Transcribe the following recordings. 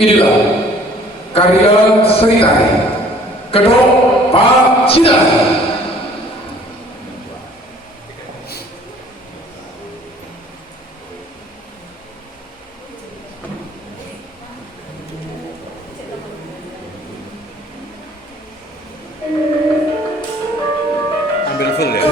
Inilah karya seni tari Kedok Pak Cida. Ambil full ya.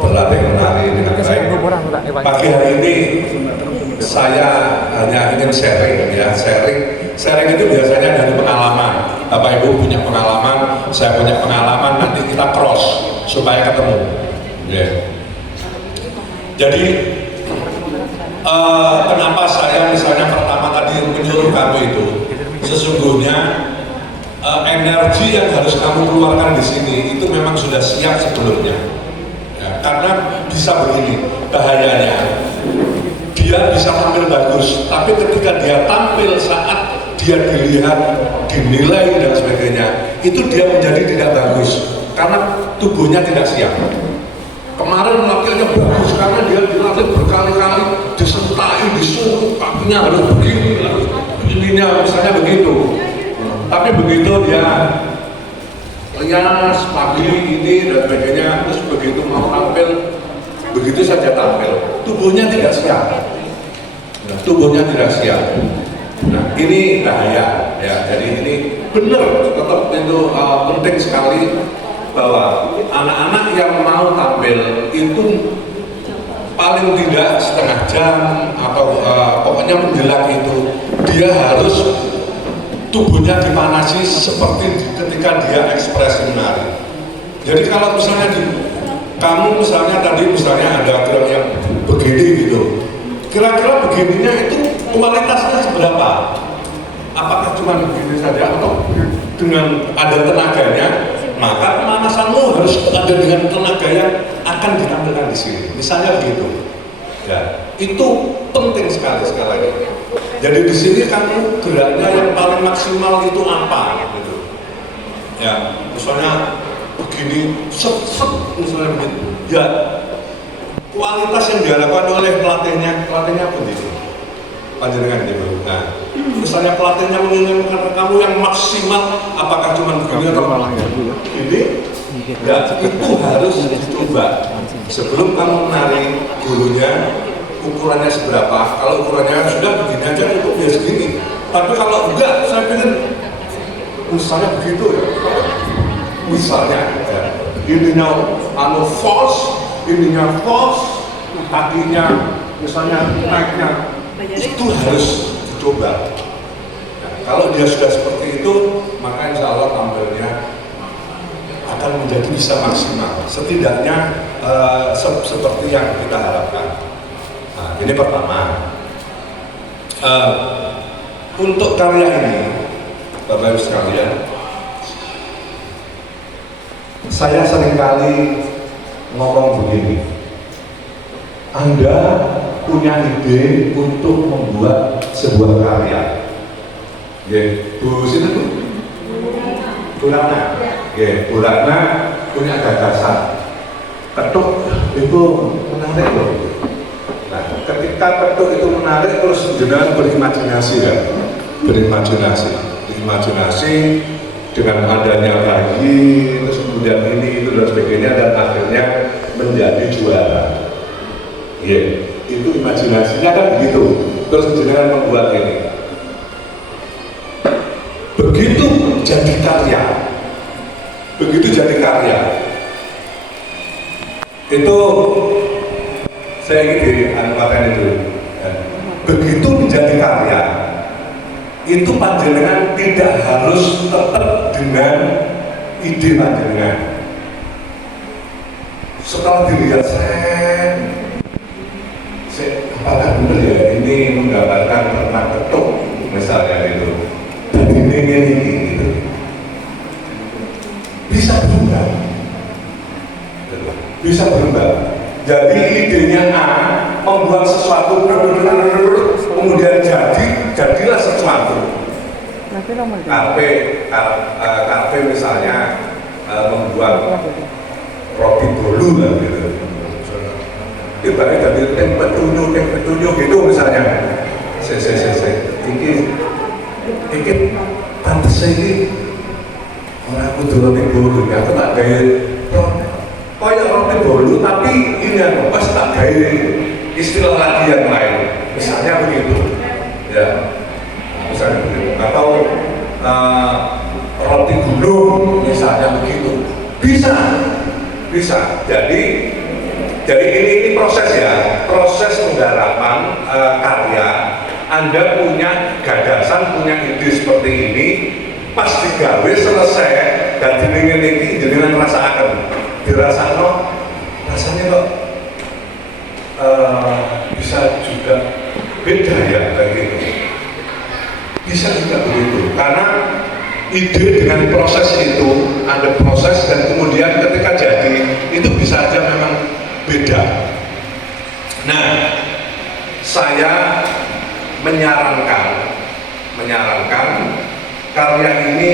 berlatih menari dengan baik. Pagi hari ini saya hanya ingin sharing ya, sharing itu biasanya dari pengalaman. Bapak Ibu punya pengalaman, saya punya pengalaman, nanti kita cross supaya ketemu. Yeah. Jadi kenapa saya misalnya pertama tadi menyuruh kamu itu, sesungguhnya energi yang harus kamu keluarkan di sini itu memang sudah siap sebelumnya. Ya, karena bisa begini, bahayanya dia bisa tampil bagus, tapi ketika dia tampil saat dia dilihat, dinilai dan sebagainya, itu dia menjadi tidak bagus karena tubuhnya tidak siap. Kemarin latihannya bagus karena dia dilatih berkali-kali, disertai, disuruh kakinya harus begini, ininya misalnya begitu. Tapi begitu dia rias, pagi ini dan sebagainya, terus begitu mau tampil, begitu saja tampil, tubuhnya tidak siap. Nah, tubuhnya tidak siap. Nah, ini bahaya ya. Jadi ini benar, tetap itu penting sekali bahwa anak-anak yang mau tampil itu paling tidak setengah jam atau pokoknya menjelang itu dia harus tubuhnya dipanasi seperti ketika dia ekspresi menari. Jadi kalau misalnya kamu misalnya tadi misalnya ada gerak yang begini gitu, kira-kira begininya itu kualitasnya seberapa? Apakah cuma begini saja atau dengan ada tenaganya? Maka pemanasanmu harus ada dengan tenaga yang akan ditampilkan di sini. Misalnya begitu. Ya, itu penting sekali lagi. Jadi di sini kamu geraknya yang paling maksimal itu apa? Gitu. Ya, misalnya begini, misalnya begitu. Ya, kualitas yang dilakukan oleh pelatihnya begitu. Panjenengan gitu. Nah, misalnya pelatihnya menginginkan kamu yang maksimal, apakah cuma begini atau ini? Ya, itu harus dicoba. Sebelum kamu menari, gurunya ukurannya seberapa? Kalau ukurannya sudah begini aja, cukup ya segini. Tapi kalau enggak, saya pikir misalnya begitu ya. Misalnya, ya, ininya false, kakinya misalnya naiknya, itu harus dicoba. Nah, kalau dia sudah seperti itu, maka insya Allah tampilnya akan menjadi bisa maksimal. Setidaknya seperti yang kita harapkan. Nah, ini pertama. Untuk karya ini, Bapak Ibu sekalian, saya seringkali ngomong begini. Anda punya ide untuk membuat sebuah karya. Ya, Bu sini tuh. Bu Ratna. Ya, Bu Ratna punya gagasan. Ketuk itu menarik loh. Nah, ketika ketuk itu menarik, terus jenengan berimajinasi ya, berimajinasi dengan adanya bayi, terus kemudian ini itu dan sebagainya, dan akhirnya menjadi juara. Ya, itu imajinasinya kan begitu. Terus jenengan membuat ini. Begitu jadi karya, itu saya ingin dianggapkan itu. Begitu menjadi karya, itu panjenengan tidak harus tetap dengan ide panjenengan. Setelah dilihat apakah benar ya ini menggambarkan tentang ketuk misalnya gitu, dan ini gitu, bisa berubah. Jadi idenya A membuat sesuatu kemudian jadilah sesuatu. Karpe misalnya membuat roti bolu lah gitu. Tiba-tiba dari teh petunjuk gitu misalnya. Ini pantes ini orang aku dulu roti bolu, aku tak gaya kayak roti bolu, tapi ini pas tak gaya istilah lagi yang lain, misalnya begitu, ya, misalnya begitu, atau roti gulung, misalnya begitu, bisa Bisa. Jadi ini proses ya, proses penggarapan karya. Anda punya gagasan, punya ide seperti ini, pas digawe selesai dan diringin dengan rasakan, dirasano, rasanya kok bisa juga beda ya kayak gitu. Bisa juga begitu, karena ide dengan proses itu ada proses dan kemudian ketika jadi itu bisa aja memang beda. Nah, saya menyarankan karya ini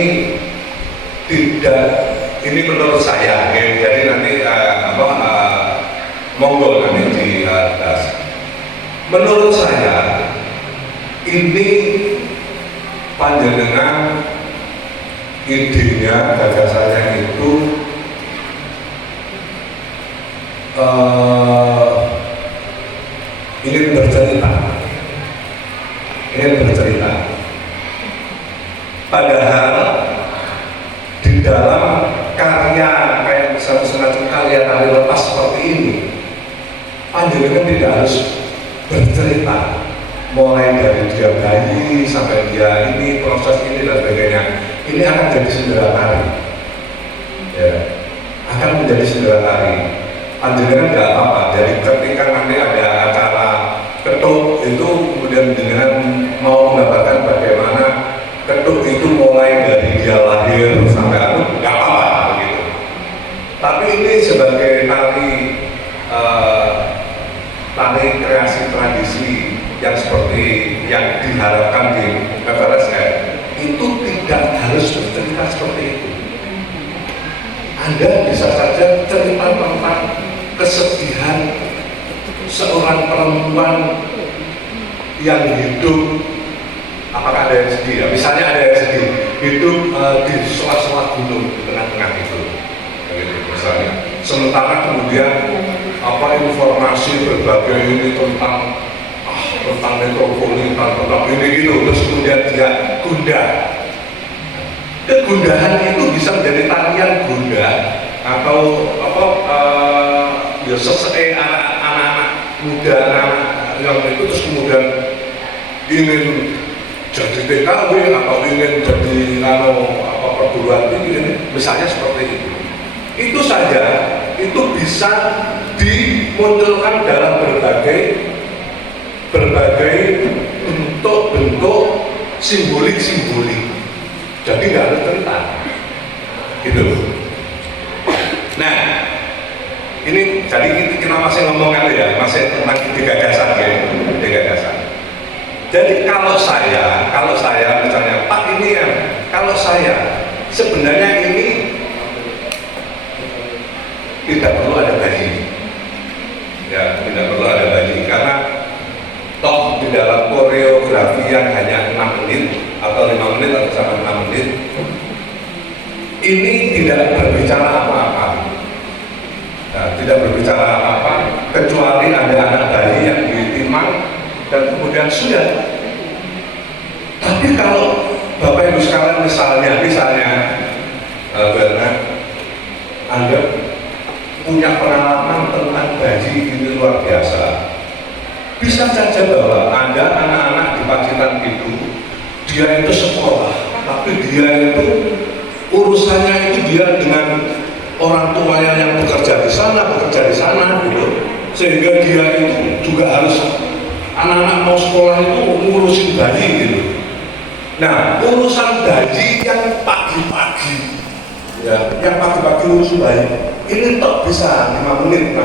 tidak, ini menurut saya ya, jadi nanti monggo nanti di atas. Menurut saya ini panjenengan idenya, gagasannya itu ingin bercerita. Padahal di dalam karya kayak misalnya karya tari lepas seperti ini, panjenengan tidak harus bercerita mulai dari dia bayi sampai dia ini proses ini dan sebagainya. Ini akan jadi sendera tari, ya, akan menjadi sendera tari. Panjenengan nggak apa-apa. Jadi ketika nanti ada acara ketuk itu kemudian dengan mau menggambarkan bagaimana ketuk itu mulai dari dia lahir sampai nggak apa-apa begitu. Tapi ini sebagai tari kreasi tradisi yang seperti yang diharapkan di FLSM itu tidak harus bercerita seperti itu. Anda bisa saja cerita tentang kesedihan seorang perempuan yang hidup, apakah ada yang sedih ya? Misalnya ada yang sedih, hidup di sela-sela gunung di tengah-tengah itu, misalnya. Sementara kemudian informasi berbagai ini tentang metropolitan, tentang ini gitu, terus kemudian dia gundah. Kegundahan itu bisa menjadi tarian gundah atau ya anak-anak muda, anak yang itu terus kemudian ingin jadi TKW atau ingin jadi perguruan tinggi, misalnya seperti itu. Itu saja, itu bisa dimunculkan dalam berbagai bentuk simbolik. Jadi nggak ada cerita, gitu. Nah, ini jadi kita masih ngomong ya, masih tentang gagasan ya, gagasan. Jadi kalau saya misalnya Pak ini ya, kalau saya sebenarnya ini tidak perlu ada bayi, ya tidak perlu ada bayi karena toh di dalam koreografi yang hanya 6 menit atau 5 menit atau sampai 6 menit ini tidak berbicara apa-apa. Nah, tidak berbicara apa-apa kecuali ada anak bayi yang ditimang dan kemudian sudah. Tapi kalau Bapak Ibu sekalian misalnya Bernard, Anda punya pengalaman tentang bayi ini luar biasa, bisa saja bahwa Anda anak-anak di Pacitan itu dia itu sekolah, tapi dia itu urusannya itu dia dengan orang tuanya yang bekerja di sana gitu, sehingga dia itu juga harus anak-anak mau sekolah itu ngurusin bayi gitu. Nah, urusan bayi yang pagi-pagi, ya, yang pagi-pagi urus bayi, ini tak bisa 5 menit,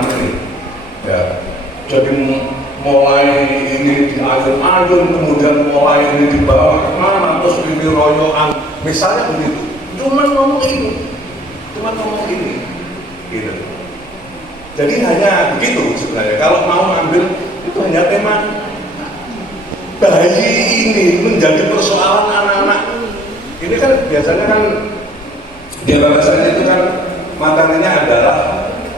ya. Jadi mulai ini diayun-ayun, kemudian mulai ini dibawa kemana, terus ini royoan, misalnya begitu. Cuman ngomong ini, gitu. Jadi hanya begitu sebenarnya. Kalau mau ambil itu hanya tema bayi ini menjadi persoalan anak-anak. Ini kan biasanya kan dia bahasanya itu kan materinya adalah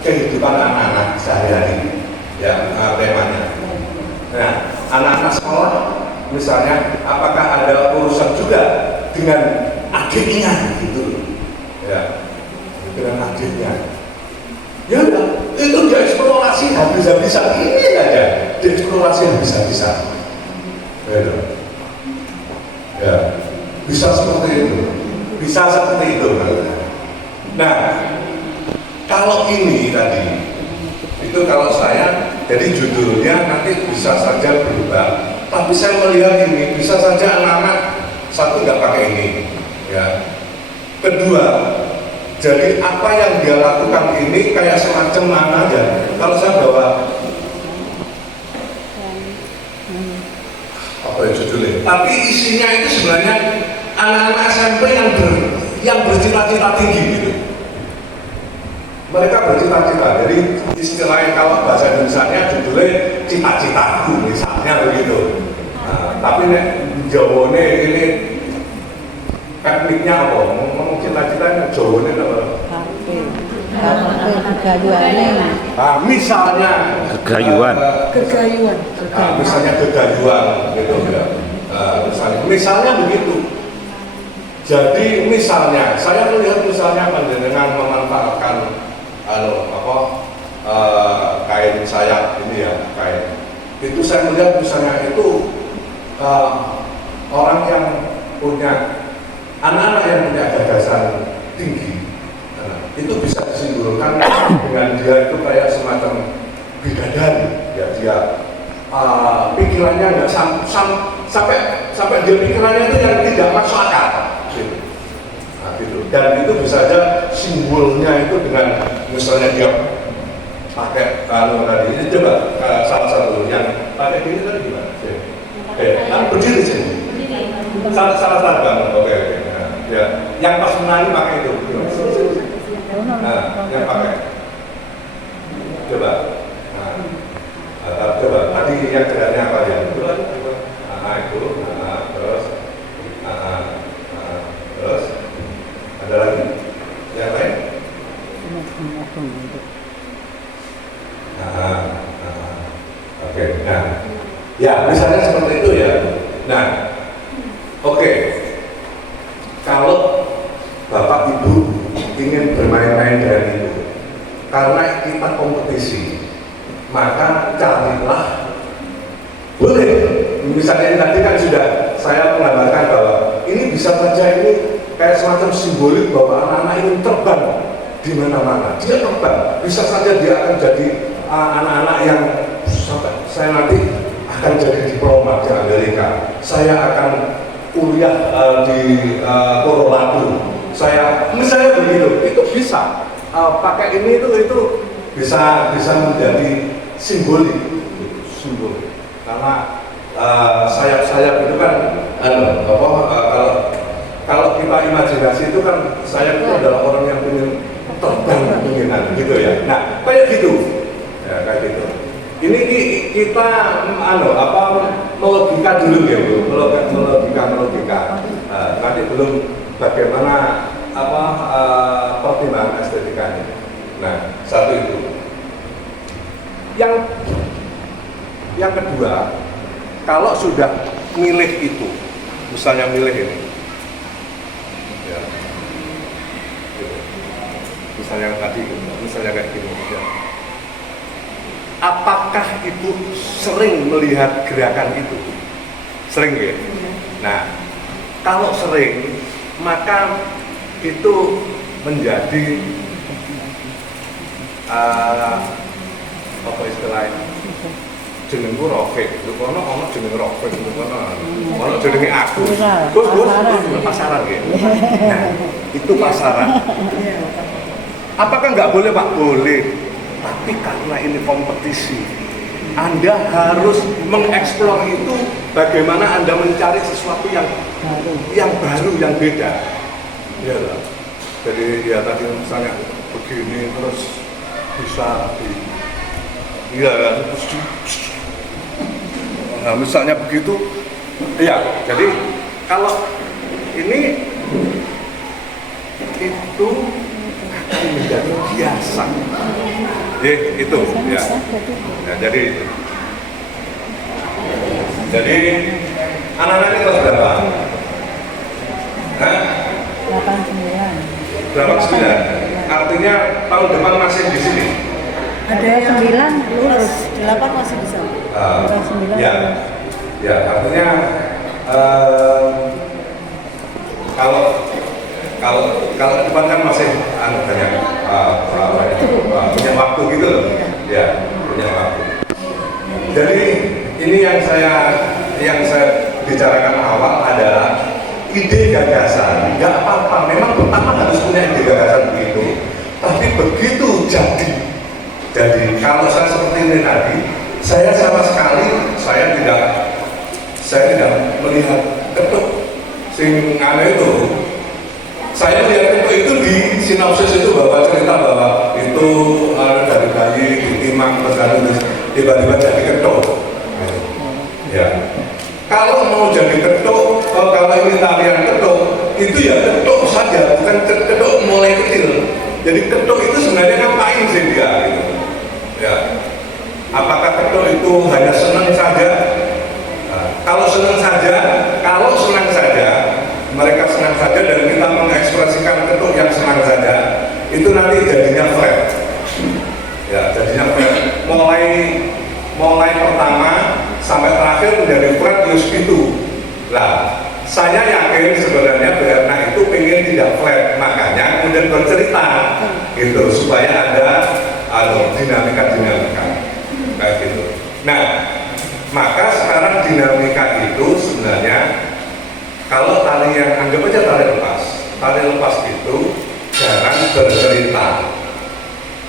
kehidupan anak-anak sehari-hari, ya temanya. Nah, anak-anak sekolah misalnya, apakah ada urusan juga dengan adiknya gitu, ya, dengan adiknya. Ya udah, itu dieksplorasi habis-habisan ini aja, dieksplorasi habis-habisan. Ya, bisa seperti itu, bisa seperti itu. Nah, kalau ini tadi, itu kalau saya, jadi judulnya nanti bisa saja berubah. Tapi saya melihat ini bisa saja anak-anak satu nggak pakai ini, ya. Kedua, jadi apa yang dia lakukan ini kayak semacam mana aja. Kalau saya bawa apa ya judulnya? Tapi isinya itu sebenarnya anak-anak SMP yang bercita-cita tinggi gitu. Mereka bercita-cita. Jadi istilahnya kalau bahasa Indonesia judulnya cita-citaku misalnya begitu. Nah, tapi nek Jawane ini tekniknya apa? Ngomong cita-citanya Jawane apa? Misalnya kegayuan. Misalnya kegayuan gitu ya. Misalnya begitu. Jadi misalnya saya melihat misalnya panjenengan memanfaatkan kain sayap ini ya, kain. Itu saya melihat misalnya itu orang yang punya anak-anak yang punya gagasan tinggi, itu bisa disimbolkan dengan dia itu kayak semacam bidadari, ya dia pikirannya nggak sampai dia pikirannya itu yang tidak masuk akal, gitu. Nah, gitu. Dan itu bisa aja simbolnya itu dengan misalnya dia pakai tadi ini coba salah satu yang pakai ini tadi gimana? Berdiri sini. Salah bang, oke. Ya, yang pas menari pakai itu. Nah, yang pakai. Coba. Coba. Tadi yang geraknya apa ya? Coba. Terus. Ada lagi? Yang lain? Oke. Nah, ya misalnya seperti itu ya. Nah, oke. Kalau Bapak Ibu ingin bermain-main dengan itu, karena kita kompetisi, maka carilah. Boleh, misalnya tadi kan sudah saya menggambarkan bahwa ini bisa saja ini kayak semacam simbolik bahwa anak-anak ini terbang di mana-mana. Dia terbang, bisa saja dia akan jadi anak-anak yang sampai saya nanti akan jadi diplomat di Amerika. Saya akan kuliah di Colorado. Saya misalnya begitu, itu bisa pakai ini itu bisa menjadi simbolik, karena sayap-sayap itu kan kalau kita imajinasi itu kan sayap itu adalah orang yang ingin terbang keinginan gitu ya. Nah kayak gitu, ya kayak gitu. Ini kita melogika dulu ya Bu, melogika. Nanti belum bagaimana pertimbangan estetikanya. Nah, satu itu. Yang kedua, kalau sudah milih itu, misalnya milih ini, ya, gitu. Misalnya tadi, misalnya kayak gini, ya. Apakah ibu sering melihat gerakan itu? Sering ya? Nah, kalau sering, maka itu menjadi apa istilahnya? Jenengku Rofik, lu kono ono jeneng Rofik, lu kono ono jenenge aku. Gus, pasaran ya. Nah, itu pasaran. Apakah nggak boleh Pak? Boleh. Tapi karena ini kompetisi, Anda harus mengeksplor itu bagaimana Anda mencari sesuatu yang baru, yang beda. Ya lah. Jadi ya tadi misalnya begini terus bisa nah misalnya begitu, ya. Jadi kalau ini itu akan menjadi biasa. Itu ya. Nah, jadi anak-anak ini kelas berapa? Hah? 89. Berapa 9? artinya tahun depan masih di sini. Ada yang 9 lulus, 8 masih bisa. Yang 9 Ya, ya artinya kalau kalau depan kan masih banyak punya waktu gitu loh, ya punya waktu. Jadi ini yang saya bicarakan awal adalah ide gagasan. Nggak apa-apa, memang pertama harus punya ide gagasan begitu, tapi begitu jadi kalau saya seperti ini tadi, saya sama sekali saya tidak melihat ketuk sing aneh itu. Saya melihat itu di sinopsis itu bahwa cerita bahwa itu dari bayi ditimang terus tiba-tiba jadi ketuk. Ya. Kalau mau jadi ketuk, kalau ini tarian ketuk, itu ya ketuk saja, bukan ketuk mulai kecil. Jadi ketuk itu sebenarnya ngapain sih dia gitu. Ya. Apakah ketuk itu hanya senang saja? Nah, kalau senang saja, mereka senang saja dan kita mengekspresikan ketuk yang senang saja, itu nanti jadinya flat. Ya, jadinya flat. Mulai pertama sampai terakhir menjadi flat use itu. Nah, saya yakin sebenarnya Berna itu pengen tidak flat, makanya kemudian bercerita gitu supaya ada dinamika kayak gitu. Nah, maka sekarang dinamika itu sebenarnya kalau tali yang anggap aja tali lepas itu jangan bercerita,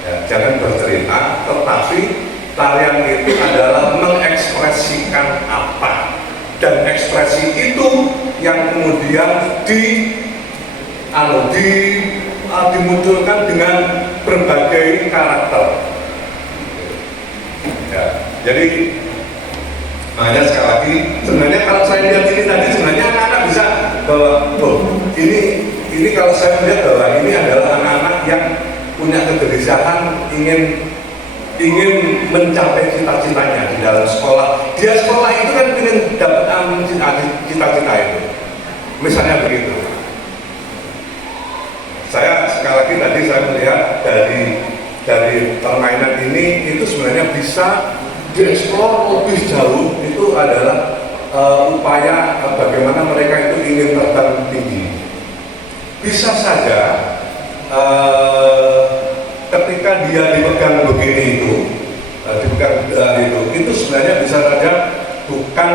ya, jangan bercerita, tetapi tarian itu adalah mengekspresikan apa, dan ekspresi itu yang kemudian dimunculkan dengan berbagai karakter. Ya, jadi makanya sekali lagi sebenarnya kalau saya lihat ini tadi sebenarnya anak-anak bisa bahwa ini kalau saya melihat bahwa ini adalah anak-anak yang punya kegelisahan ingin mencapai cita-citanya di dalam sekolah. Dia sekolah itu kan ingin dapat cita-cita itu. Misalnya begitu. Saya sekali lagi tadi saya melihat dari permainan ini itu sebenarnya bisa dieksplor lebih jauh. Itu adalah upaya bagaimana mereka itu ingin terbang tinggi. Bisa saja ketika dia dipegang begini itu sebenarnya bisa saja bukan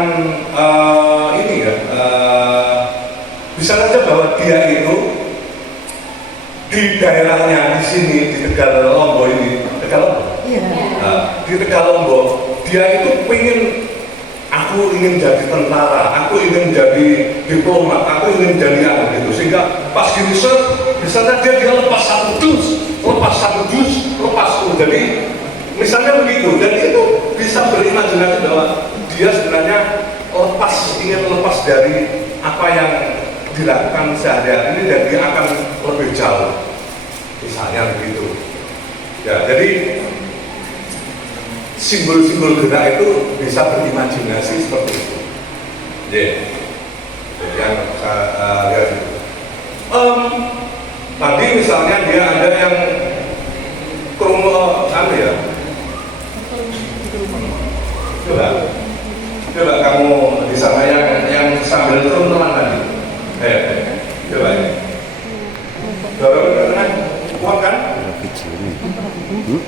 bisa saja bahwa dia itu di daerahnya di sini di Tegalombo ini, di Tegalombo dia itu aku ingin jadi tentara, aku ingin jadi diplomat, aku ingin jadi apa gitu, sehingga pas di riset misalnya dia lepas satu jus, jadi misalnya begitu, dan itu bisa berimajinasi bahwa dia sebenarnya ingin lepas dari apa yang dilakukan sehari-hari ini dan dia akan lebih jauh, misalnya begitu. Ya, jadi simbol-simbol gerak itu bisa berimajinasi seperti itu. Yang saya lihat itu. Tadi misalnya dia ada yang coba kamu di sana yang sambil turun tadi. Coba ini. Dorong ke tengah, kuat kan?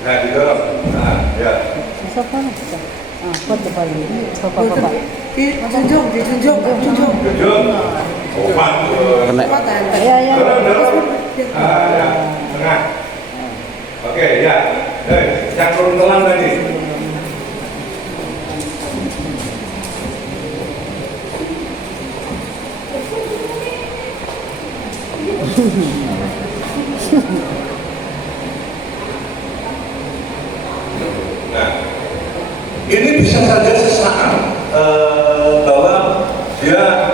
Nah, didorong. Nah, ya. Kuat kepala. Bapak. Dijunjung. Oh, bagus. Ya. Dorong. Ya, tengah. Oke, ya. Yang turun telan tadi. Nah, ini bisa saja sesaat bahwa dia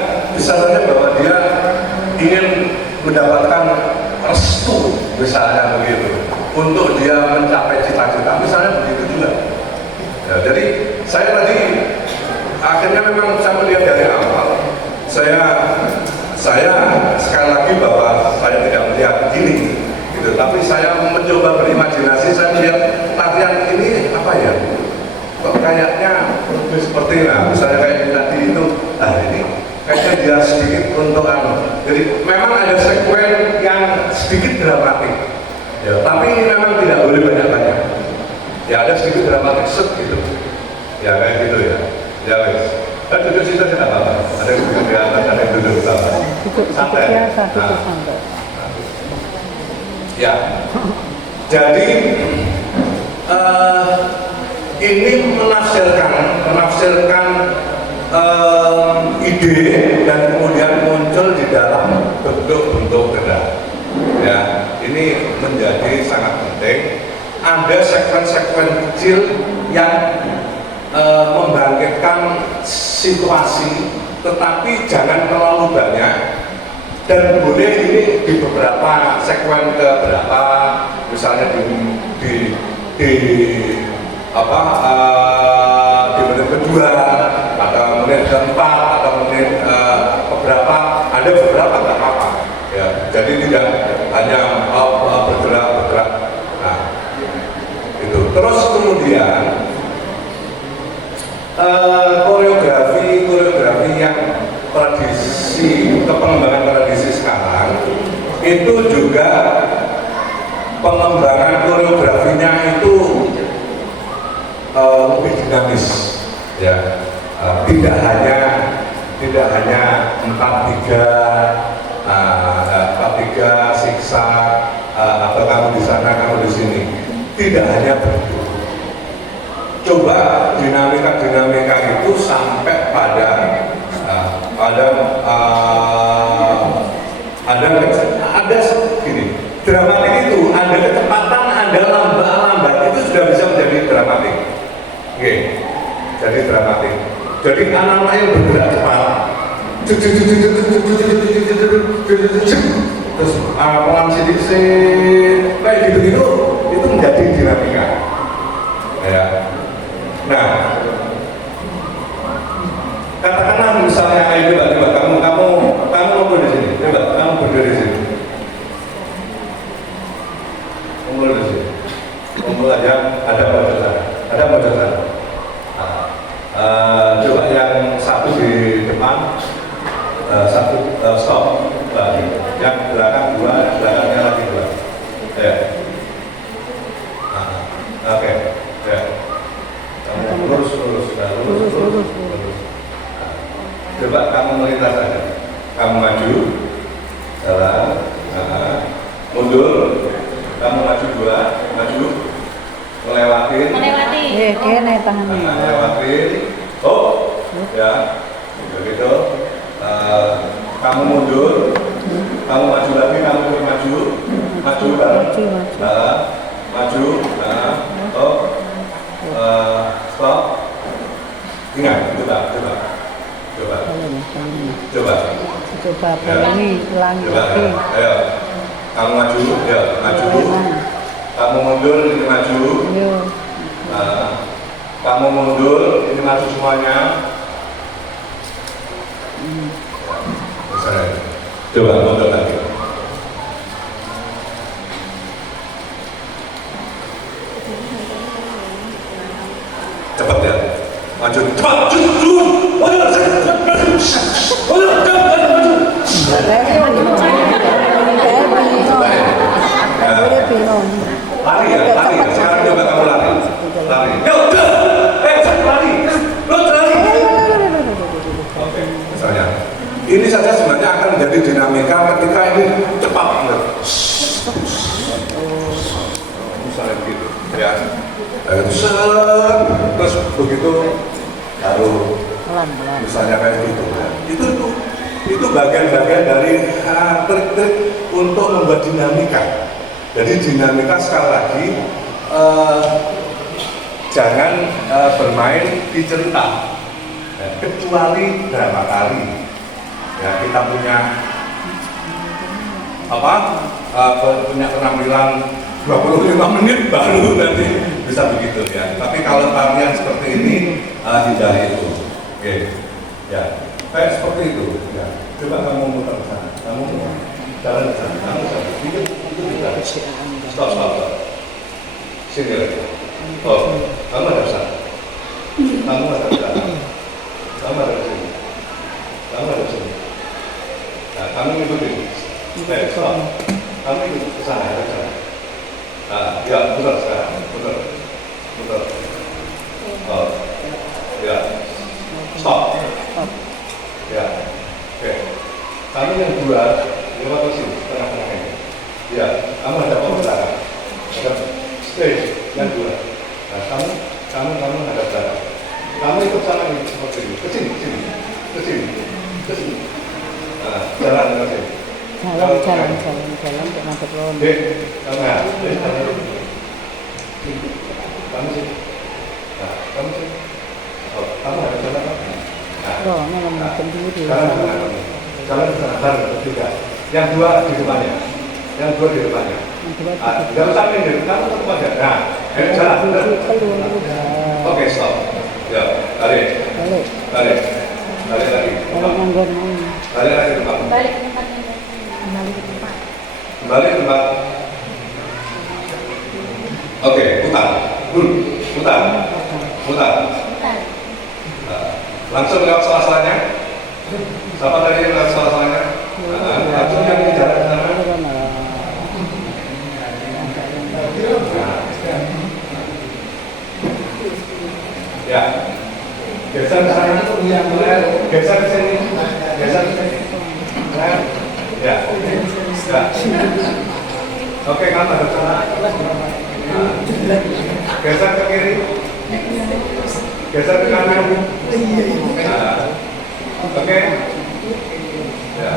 ingin mendapatkan restu misalnya begitu untuk dia mencapai cita-cita misalnya begitu juga. Ya, jadi saya tadi akhirnya memang saya melihat dari awal saya sekali lagi bahwa saya tidak melihat begini gitu. Tapi saya mencoba berimajinasi, saya melihat tarian ini apa ya? Kok kayaknya lebih seperti misalnya kayak tadi itu, ini kayaknya dia sedikit untuk jadi memang ada sekuen yang sedikit dramatik, ya, tapi ini memang tidak boleh banyak-banyak. Ya ada sedikit dramatik gitu, ya kayak gitu ya. Ya wes, kan duduk situ tidak apa-apa. Ada yang duduk di atas, ada yang duduk di bawah. Santai. Santai. Ya, jadi ini menafsirkan ide dan kemudian muncul di dalam bentuk-bentuk gerak. Ya, ini menjadi sangat penting. Ada sekuen-sekuen kecil yang membangkitkan situasi, tetapi jangan terlalu banyak. Dan boleh ini di beberapa sekuen ke berapa, misalnya di menit kedua atau menit keempat atau menit keberapa, ada beberapa nggak apa-apa ya, jadi tidak hanya bergerak. Nah itu terus kemudian koreografi yang tradisi, pengembangan tradisi sekarang itu juga pengembangan koreografinya itu lebih dinamis, ya, tidak hanya 4-3 siksa atau kamu di sana kamu di sini, tidak hanya begitu. Coba dinamika itu sampai pada ada gini, dramatik itu ada kecepatan, ada lambat itu sudah bisa menjadi dramatik. Oke, jadi dramatik. Jadi anak-anak yang bergerak cepat, terus pelan sedikit kayak gitu itu menjadi dinamika. Ya. Nah, katakanlah misalnya coba kamu ngumpul di sini, coba kamu berdiri di sini, ngumpul di sini, ngumpul aja, ada mojosan. Coba yang satu di depan, satu stop lagi, yang belakang 2, belakangnya lagi 2, ya. Oke, ya. Kamu lurus. Coba kamu melintas saja. Kamu maju, jalan, mundur. Kamu maju 2, maju, melewati. Naik tangannya. Melewati. Oh, ya, begitu. Kamu mundur, kamu maju lagi, kamu maju bareng. Maju, stop. Ingat, coba ini ulangi. Ayo, kamu maju, kamu mundur, ini maju. Kamu mundur, ini maju semuanya. Coba mundur lagi. Cepat ya, maju, cepat, lari ya, sekarang coba kamu lari. Oke, misalnya ini saja sebenarnya akan menjadi dinamika ketika ini cepat misalnya begitu ya, terus begitu baru misalnya kayak gitu ya. Itu bagian-bagian dari trik-trik untuk membuat dinamika. Jadi dinamika sekali lagi jangan bermain di cerita, kecuali berapa kali ya kita punya punya penampilan 25 menit baru nanti bisa begitu ya. Tapi kalau tarian seperti ini hindari itu. Oke, ya kayak seperti itu ya. Coba kamu muter ke sana, kamu jalan ke sana, kamu itu Stop, stop, stop. Sini lagi. Oh, kamu ada besar. Kamu ada besar. Kamu ada sini. Kamu ada sini. Nah, kamu ikutin. Stop. Kamu ikut ke sana, ke sana. Nah, ya, putar sekarang. Putar. Putar. Oh, ya. Stop. Ya. Oke. Kamu yang dua, lewat ke sini, tengah-tengah ini. Ya, kamu ada pemutaran. Ada stage yang dua. Nah, kamu ada belakang. Kamu ikut sama ini seperti ini. Ke sini, ke sini, ke sini, ke sini. Nah, jalan ke sini. Jalan untuk masuk lom. Dek, kamu ya. Kamu sini. Nah, kamu sini. Oh, kamu ada jalan apa? Nah, Loh, ini ngomong sendiri. jalan ke sana, tiga. Yang dua di depannya. Yang dua di depannya. Enggak usah minggir, kamu tetap aja. Nah, jalan. Oke, stop. Ya, tarik. Tarik. Tarik lagi. Tarik lagi ke tempat. Balik ke tempat. Kembali ke tempat. Oke, putar. Putar. Putar. Langsung lewat salah-salahnya. Siapa tadi yang lewat salah-salahnya? Langsung yang di jalan ke sana. Ya, geser ke sana, geser ke sini, geser ke sini. Ya, ya. Oke, kan ada sana. Geser ke kiri, geser ke kanan. Oke. Ya.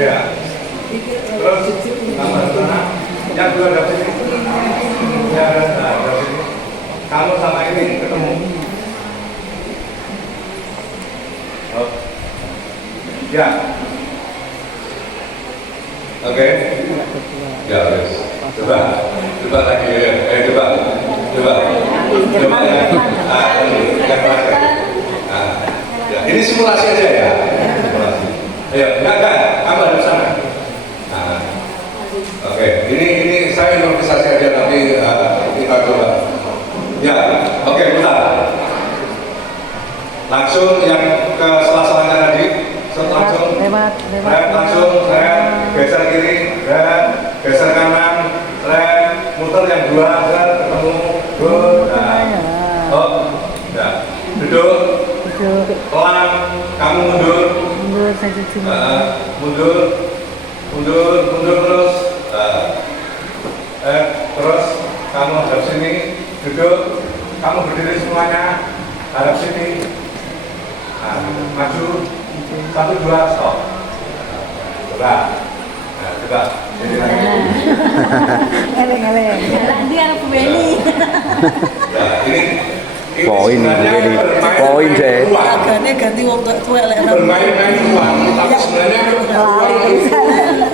Ya. Terus tambah ke sana. Yang dua dari sini. Ya, dari sini. Kamu sama ini ketemu. Oh. Ya. Oke. Ya, wes. Coba lagi ya. Coba ya. Ya. Ini simulasi aja ya. Simulasi. Ayo, enggak. Kamu ada di sana. Oke, ini saya improvisasi aja, nanti kita coba. Ya, oke, bentar. Langsung yang ke salah-salahnya tadi, langsung langsung saya geser kiri, geser kanan, muter yang dua, ketemu, duduk, pelan, kamu mundur, mundur terus. Terus kamu hadap sini, duduk, kamu berdiri semuanya, hadap sini, maju, 1, 2, stop. Coba, coba, jadi lagi. Eleng. Dia anak Beni. Ini Poin ini, poin deh. Agaknya ganti wong tua elek. Bermain-main uang, tapi sebenarnya uang itu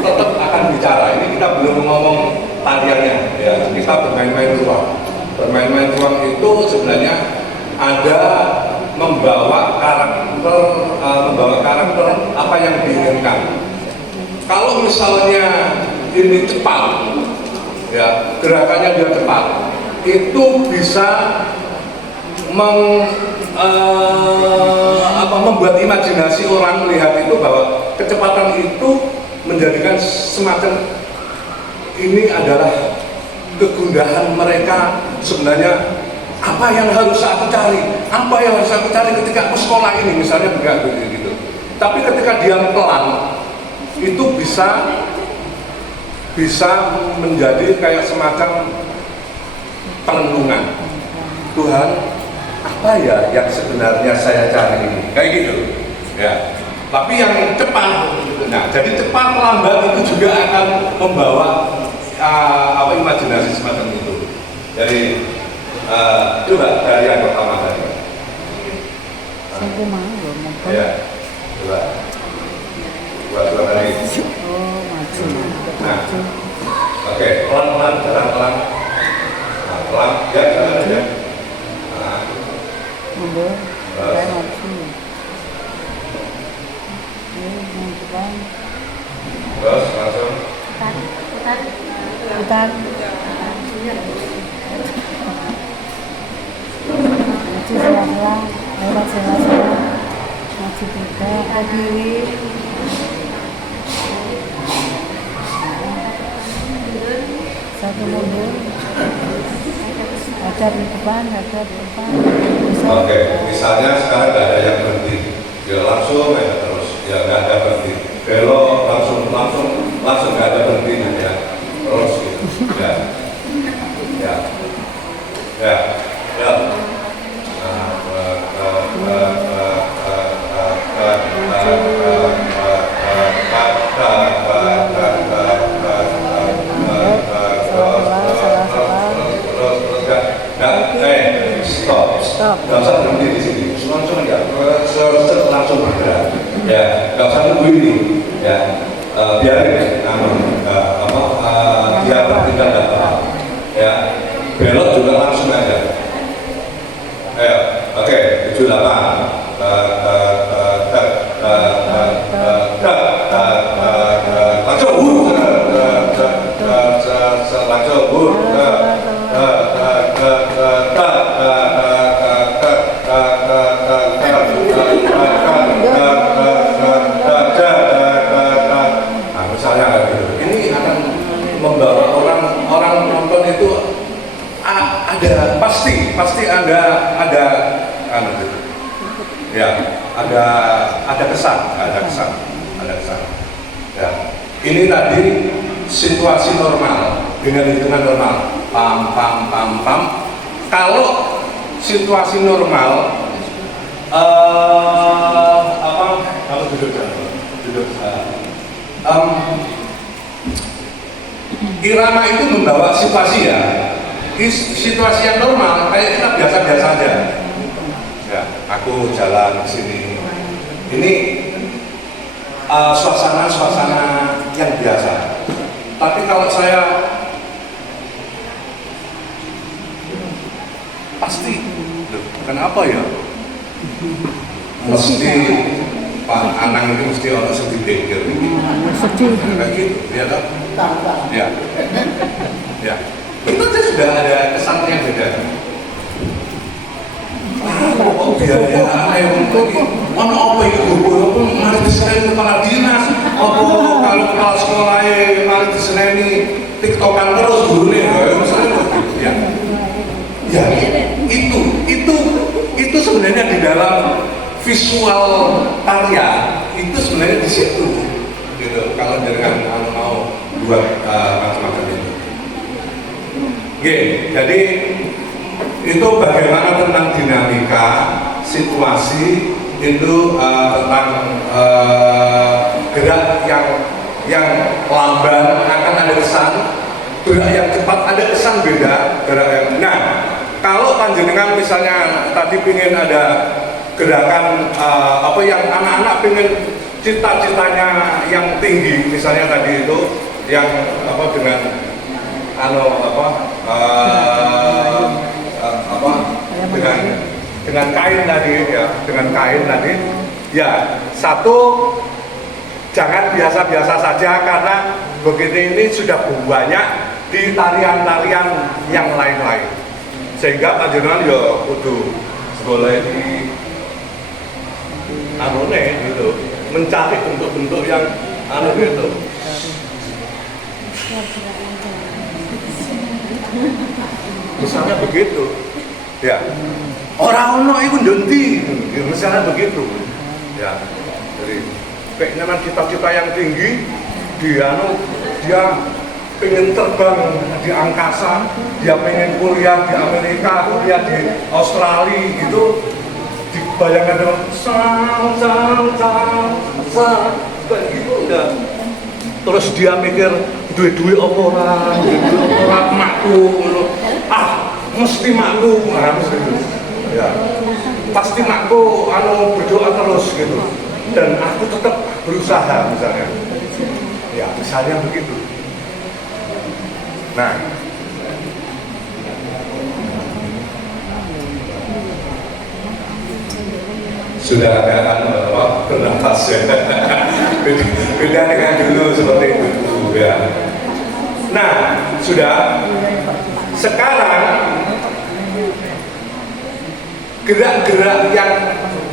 tetap akan bicara. Ini kita belum ngomong tariannya, ya. Kita bermain-main uang. Bermain-main uang itu sebenarnya ada membawa karakter apa yang diinginkan. Kalau misalnya ini cepat, ya gerakannya dia cepat, itu bisa membuat imajinasi orang melihat itu bahwa kecepatan itu menjadikan semacam ini adalah kegundahan mereka. Sebenarnya apa yang harus aku cari ketika aku sekolah ini, misalnya begitu. Tapi ketika dia pelan, itu bisa menjadi kayak semacam perenungan. Tuhan, apa ya yang sebenarnya saya cari ini? Kayak gitu, ya. Tapi yang cepat, nah jadi cepat lambat itu juga akan membawa imajinasi semacam itu. Jadi coba dari yang pertama tadi. Saya mau loh, Ya, coba. Dua kali. Oh, maju. Nah, oke, pelan-pelan, jalan pelan. Nah, pelan, ya jalan aja. Nah, Mundur, saya maju. Ini yang depan. Terus langsung Putar. Maju sela-sela, lewat sela-sela. Maju juga ke kiri. Satu mundur. Hadap di depan, hadap di depan. Oke, misalnya sekarang nggak ada yang berhenti, ya langsung ya terus, ya nggak ada berhenti. Belok langsung nggak ada berhentinya ya, terus gitu. Ya, ya, ya, ya. Stop. Gak usah berhenti di sini, langsung ya, langsung bergerak. Ya, gak usah nunggu ini. Ya, biarin, dia bertindak gak apa. Ya, belok juga langsung aja. Ayo, oke, 78. Langsung, pasti ada gitu. Ya, ada kesan. Ya. Ini tadi situasi normal dengan hitungan normal. Pam. Kalau situasi normal irama itu membawa situasi ya. Situasi yang normal kayak kita biasa-biasa aja. Ya, aku jalan ke sini. Ini suasana yang biasa. Tapi kalau saya pasti, kenapa ya? Mesti Pak Anang ini mesti orang sedih pikir. Sedih. Kayak gitu, ya kan? Ya. Ya. Itu sudah ada kesan yang beda. Oh biaya ayo mana apa itu apa mari diseneni kepala dinas apa kalau kepala sekolah mari diseneni tiktokan terus gurune ya ya itu sebenarnya di dalam visual karya itu sebenarnya di situ gitu kalau dengan mau buat macam-macam itu. Jadi itu bagaimana tentang dinamika situasi itu tentang gerak yang lamban akan ada kesan, gerak yang cepat ada kesan beda gerak yang. Nah, kalau panjenengan misalnya tadi pingin ada gerakan apa yang anak-anak pingin cita-citanya yang tinggi misalnya tadi itu yang apa dengan dengan kain tadi ya satu jangan biasa-biasa saja karena begitu ini sudah banyak di tarian-tarian yang lain-lain sehingga panjenengan ya kudu boleh di gitu mencari bentuk-bentuk yang gitu. Misalnya begitu, ya orang ono itu nanti, misalnya begitu, ya. Jadi keinginan cita-cita yang tinggi, dia pengen terbang di angkasa, dia pengen kuliah di Amerika, kuliah di Australia gitu, dibayangkan dengan kayak gitu enggak. Terus dia mikir duit apa orang makku mesti makku harus gitu ya pasti makku berdoa terus gitu dan aku tetap berusaha misalnya ya misalnya begitu. Nah sudah ada bernafas ya beda dengan dulu seperti itu ya. Nah, sudah sekarang gerak-gerak yang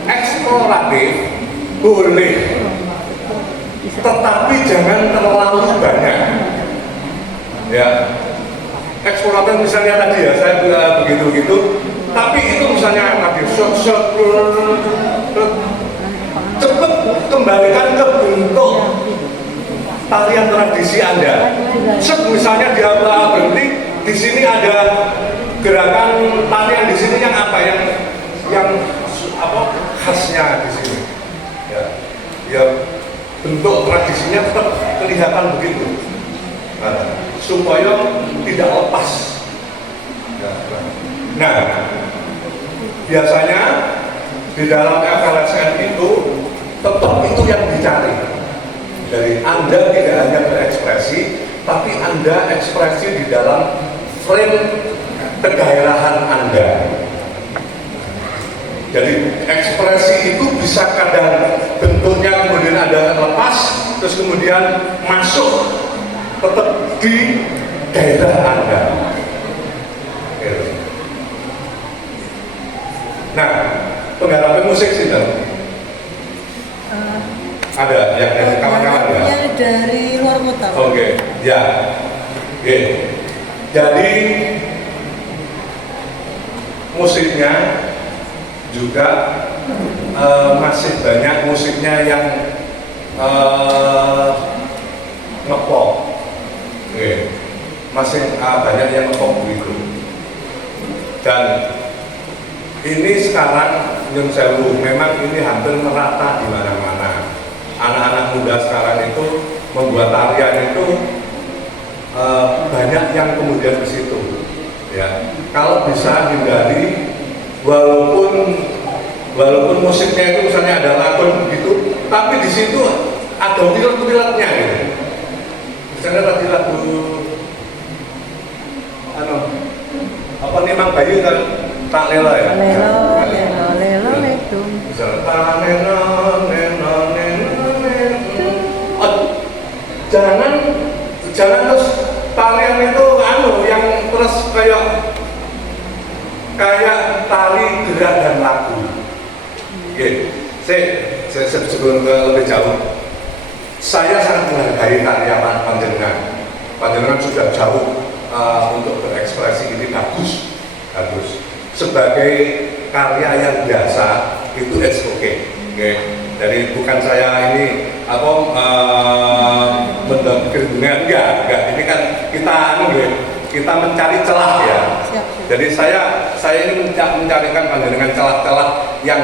eksploratif boleh, tetapi jangan terlalu banyak. Ya, eksploratif misalnya tadi ya, saya begitu-begitu, tapi itu misalnya tadi shot, cepat kembalikan ke bentuk tarian tradisi Anda. Misalnya dia berhenti di sini ada gerakan tarian di sini yang apa yang apa khasnya di sini. Ya, bentuk tradisinya tetap kelihatan begitu. Supaya tidak lepas. Nah, biasanya di dalam FLSN itu tetap itu yang dicari. Dari Anda tidak hanya berekspresi, tapi Anda ekspresi di dalam frame kegairahan Anda. Jadi ekspresi itu bisa kadang bentuknya kemudian Anda lepas, terus kemudian masuk tetap di daerah Anda. Nah, penggarapan musik sih ada yang dari kawan-kawan ya? Yang dari luar kota. Oke, ya. Oke. Jadi musiknya juga masih banyak musiknya yang ngepop. Oke. Masih banyak yang ngepop begitu. Dan ini sekarang yang sewu, memang ini hampir merata di mana-mana. Anak-anak muda sekarang itu membuat tarian itu banyak yang kemudian ke situ. Ya, kalau bisa hindari, walaupun musiknya itu misalnya ada lagu begitu, tapi di situ ada wilat-wilatnya gitu. Misalnya tadi lagu apa nih Mang Bayu kan tak lela ya. Lelo ledung. Misalnya jangan terus tarian itu yang terus kayak tari gerak dan lagu. Oke, saya sebelum lebih jauh, saya sangat menghargai karya panjenengan. Panjenengan sudah jauh untuk berekspresi ini bagus. Sebagai karya yang biasa itu oke. Dari bukan saya ini mendapatkan enggak. Ini kan kita mencari celah ya. Jadi saya ini mencarikan panjenengan celah-celah yang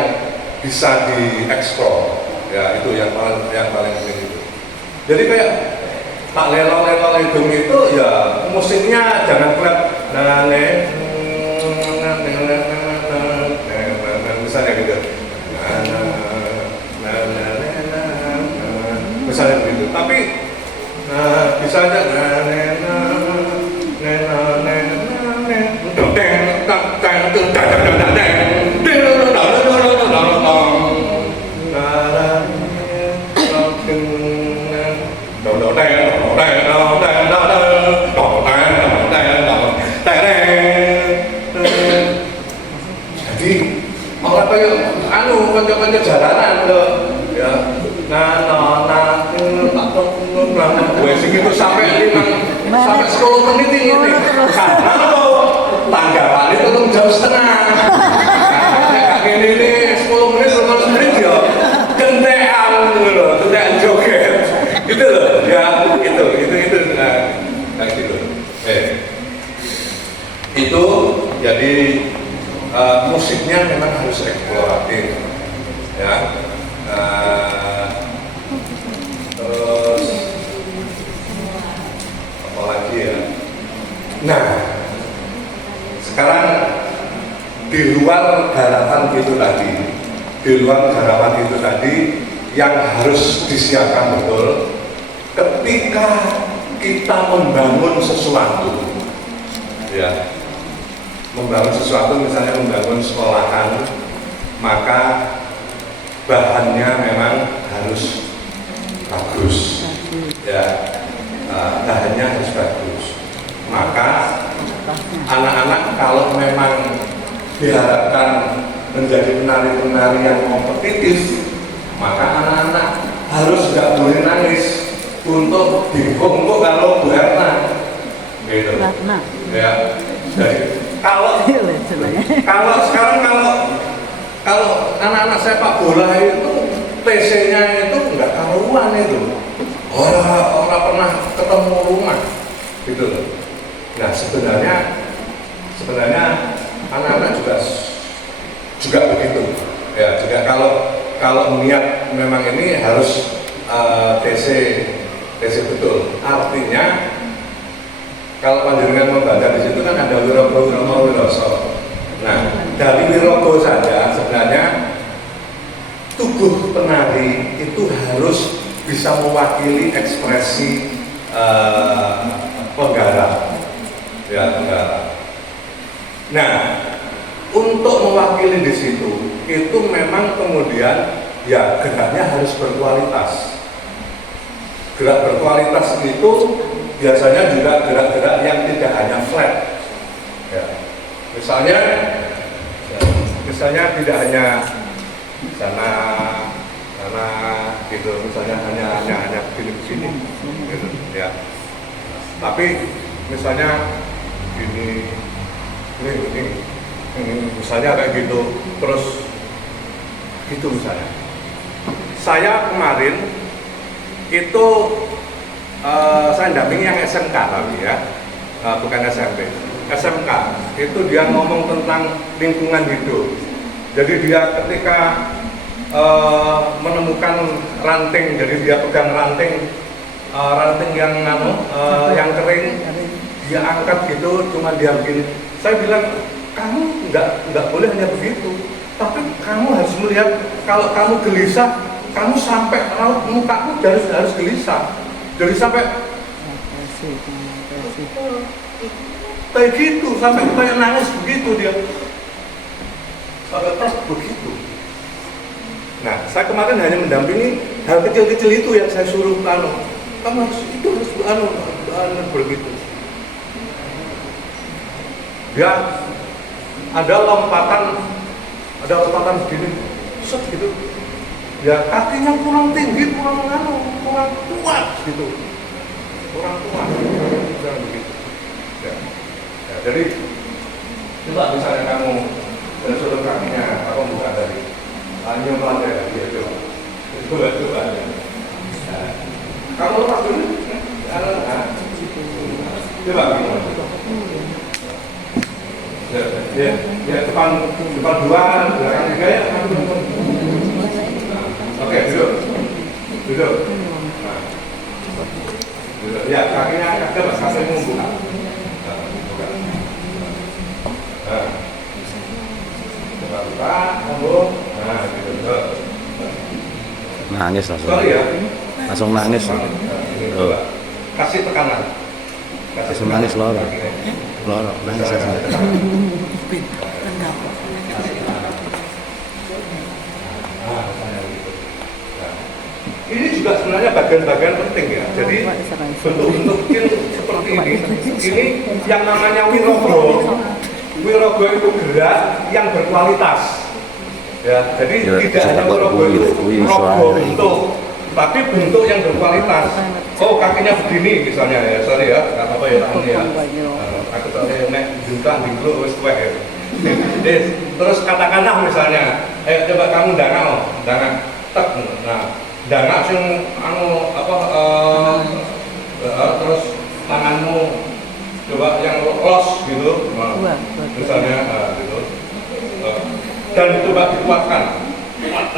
bisa dieksplor. Ya, itu yang paling penting itu. Jadi kayak tak lelo ledung itu ya musiknya jangan flat misalnya gitu. Misalnya begitu. Tapi bisa aja jadi orang kayak kanca-kanca jalanan loh ya gue sih gitu sampai 10 menit ini karena tanggapan itu tuh jam setengah kayak ini 10 menit 15 menit ya kentean loh, kentean joget gitu loh ya itu kayak gitu itu jadi musiknya memang harus eksploratif ya. Terus apa lagi ya? Nah, sekarang di luar garapan itu tadi, yang harus disiapkan betul ketika kita membangun sesuatu, ya. Membangun sesuatu, misalnya membangun sekolahan, maka bahannya memang harus bagus, ya bahannya harus bagus. Maka anak-anak kalau memang diharapkan menjadi penari-penari yang kompetitif, maka anak-anak harus nggak boleh nangis untuk dibongkok kalau Bu Erna, gitu. Ya, jadi kalau sekarang kalau anak-anak sepak bola itu TC-nya itu nggak karuan itu, orang pernah ketemu rumah, gitu loh. Nah sebenarnya anak-anak juga begitu, ya juga kalau niat memang ini harus TC betul. Artinya kalau panjenengan membaca di situ kan ada wirogo, wiroso. Nah, dari wirogo saja sebenarnya tubuh penari itu harus bisa mewakili ekspresi penggarap, ya penggarap. Nah, untuk mewakili di situ itu memang kemudian ya geraknya harus berkualitas. Gerak berkualitas itu biasanya juga gerak-gerak yang tidak hanya flat, ya. Misalnya tidak hanya sana gitu, misalnya hanya begini gitu, ya. Tapi misalnya ini misalnya kayak gitu, terus gitu misalnya. Saya kemarin itu saya dampingi yang SMK tapi ya, bukan SMP. SMK itu dia ngomong tentang lingkungan hidup. Jadi dia ketika menemukan ranting, jadi dia pegang ranting yang kering, dia angkat gitu, cuma dia begini. Saya bilang, kamu nggak boleh hanya begitu, tapi kamu harus melihat kalau kamu gelisah, kamu sampai raut mukaku harus gelisah. Jadi sampai kayak gitu, sampai kayak nangis begitu dia, sampai pas begitu. Nah, saya kemarin hanya mendampingi hal kecil-kecil itu yang saya suruh kamu harus begitu. Ya, ada lompatan begini, set gitu. Ya kakinya kurang tinggi, kurang kuat gitu, kurang kuat, jangan begitu. Ya, jadi coba misalnya kamu dan suruh kakinya, apa bukan tadi, hanya melantai dia coba. Nah, kalau lepas dulu, coba ya depan dua, belakang tiga ya. Oke, duduk. Nah, duduk. Ya, kakinya angkat ke atas, kaki membuka. Buka. Nah, buka, sambung. Nah, duduk. Nangis langsung. Sorry ya. Langsung nangis. Oh. Kasih tekanan. Langsung nangis loro. Nangis langsung. Ini juga sebenarnya bagian-bagian penting ya. Jadi bentuk-bentuk seperti ini yang namanya wirogo. Wirogo itu gerak yang berkualitas. Ya, jadi tidak hanya wirogo itu bentuk, tapi bentuk yang berkualitas. Oh, kakinya begini misalnya ya, sorry ya, nggak apa ya tangannya ya. Aku tahu nek jengkang dinglo wis tuwek ya. Terus katakanlah misalnya, coba kamu dangak tek. Nah, dangak sing terus tanganmu coba yang los gitu, misalnya gitu, dan coba dikuatkan,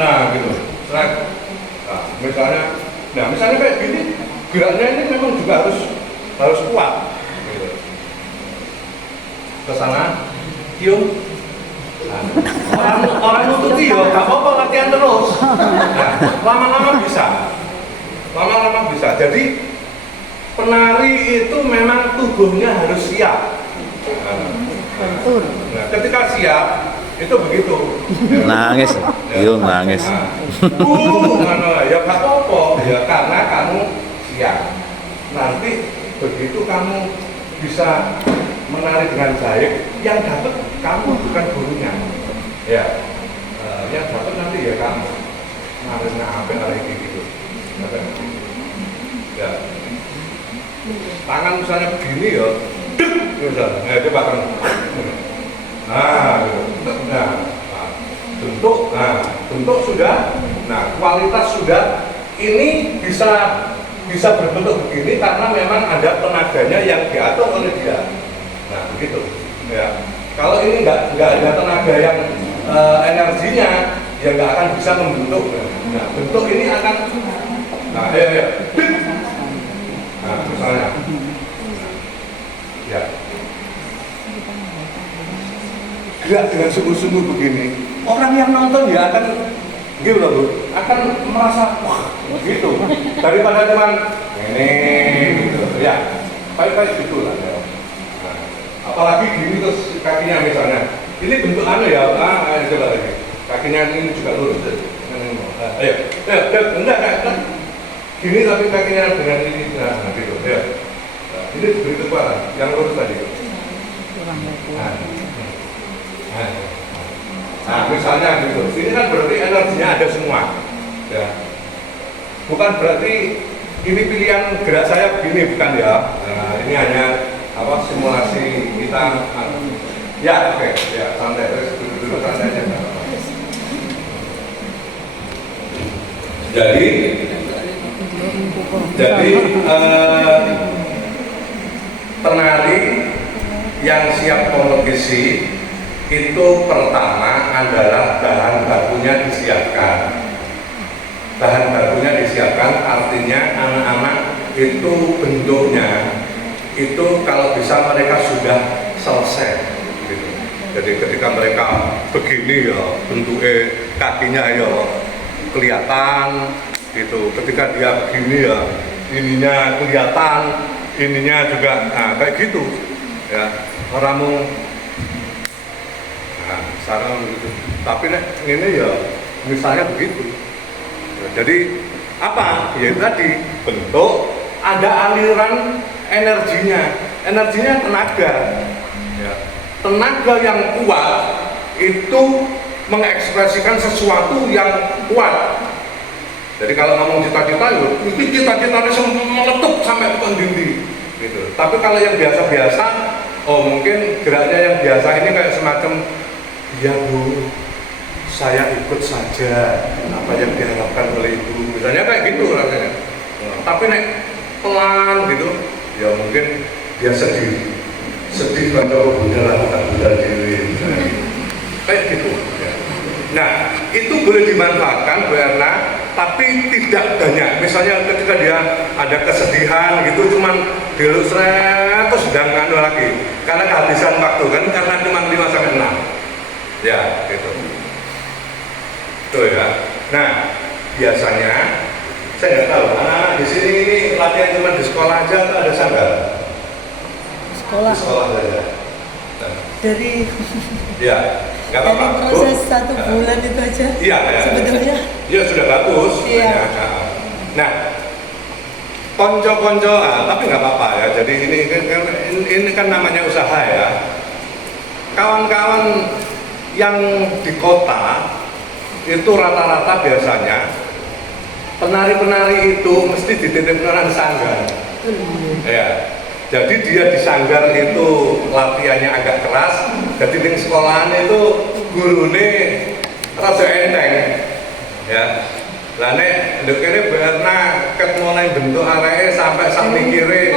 nah gitu, nah misalnya kayak gini, geraknya ini memang juga harus kuat, gitu. Kesana, cium. Orang nututi ya, gak apa-apa latihan terus. Nah, lama-lama bisa. Jadi penari itu memang tubuhnya harus siap. Nah, ketika siap itu begitu. Nangis, nangis. Ya gak apa-apa. Kenapa? Ya karena kamu siap. Nanti begitu kamu bisa menari dengan baik, yang dapat kamu bukan gurunya. Ya, yang dapat nanti ya kamu. Narinya apa lagi gitu. Ya. Tangan misalnya begini ya, misalnya, coba kan. Nah, gitu. Bentuk sudah, nah kualitas sudah, ini bisa berbentuk begini karena memang ada tenaganya yang diatur oleh dia. Nah begitu. Ya. Kalau ini nggak ada tenaga yang energinya, ya nggak akan bisa membentuk. Nah bentuk ini akan, nah nah misalnya, ya. Gerak dengan sungguh-sungguh begini, orang yang nonton ya akan gitu loh Bu, akan merasa wah gitu, daripada cuman ini gitu ya, kayak gitu lah ya. Nah, apalagi gini terus kakinya misalnya, ini bentuk anu ya, coba lagi, kakinya ini juga lurus, ayo, enggak, gini tapi kakinya dengan ini, nah gitu, ya, nah, ini beri kekuatan, yang lurus tadi. Nah, misalnya gitu, ini kan berarti energinya ada semua, ya. Bukan berarti ini pilihan gerak saya begini, bukan ya. Nah, ini hanya apa simulasi kita. Ya, oke, ya santai, terus duduk santai aja. Jadi penari yang siap kompetisi itu pertama adalah bahan bakunya disiapkan. Bahan bakunya disiapkan artinya anak-anak itu bentuknya itu kalau bisa mereka sudah selesai gitu. Jadi ketika mereka begini ya bentuknya kakinya ya kelihatan gitu. Ketika dia begini ya ininya kelihatan, ininya juga kayak gitu ya. Orang mau sekarang gitu. Tapi ini ya misalnya begitu. Jadi apa? Ya tadi bentuk ada aliran energinya tenaga. Ya. Tenaga yang kuat itu mengekspresikan sesuatu yang kuat. Jadi kalau ngomong cita-cita itu cita-citanya meletup sampai ke dinding gitu. Tapi kalau yang biasa-biasa, oh mungkin geraknya yang biasa ini kayak semacam ya Bu, saya ikut saja apa yang diharapkan oleh Ibu, misalnya kayak gitu rasanya. Tapi nek pelan gitu, ya mungkin dia sedih kalau Bunda lakukan Bunda Dewi, kayak gitu. Nah itu boleh dimanfaatkan Bu Erna, tapi tidak banyak. Misalnya ketika dia ada kesedihan gitu, cuman diluk seret terus sedang nganu lagi, karena kehabisan waktu kan, karena cuma 5-6. Ya, gitu. Tuh ya. Nah, biasanya saya nggak tahu. Anak-anak di sini ini latihan cuma di sekolah aja atau ada sanggar? Sekolah. Di sekolah saja. Nah. Dari Ya, nggak apa-apa. dari proses 1 bulan itu aja. Iya, ya. Sebetulnya. Ya sudah bagus. Iya. Nah, konco-konco, tapi nggak apa-apa ya. Jadi ini kan namanya usaha ya. Kawan-kawan yang di kota itu rata-rata biasanya penari-penari itu mesti dititip orang sanggar. Ya, jadi dia di sanggar itu latihannya agak keras. Jadi di sekolahan itu gurune rada enteng. Ya, lah nek ndek kene Berna ket mulai bentuk areke sampai sak mikire.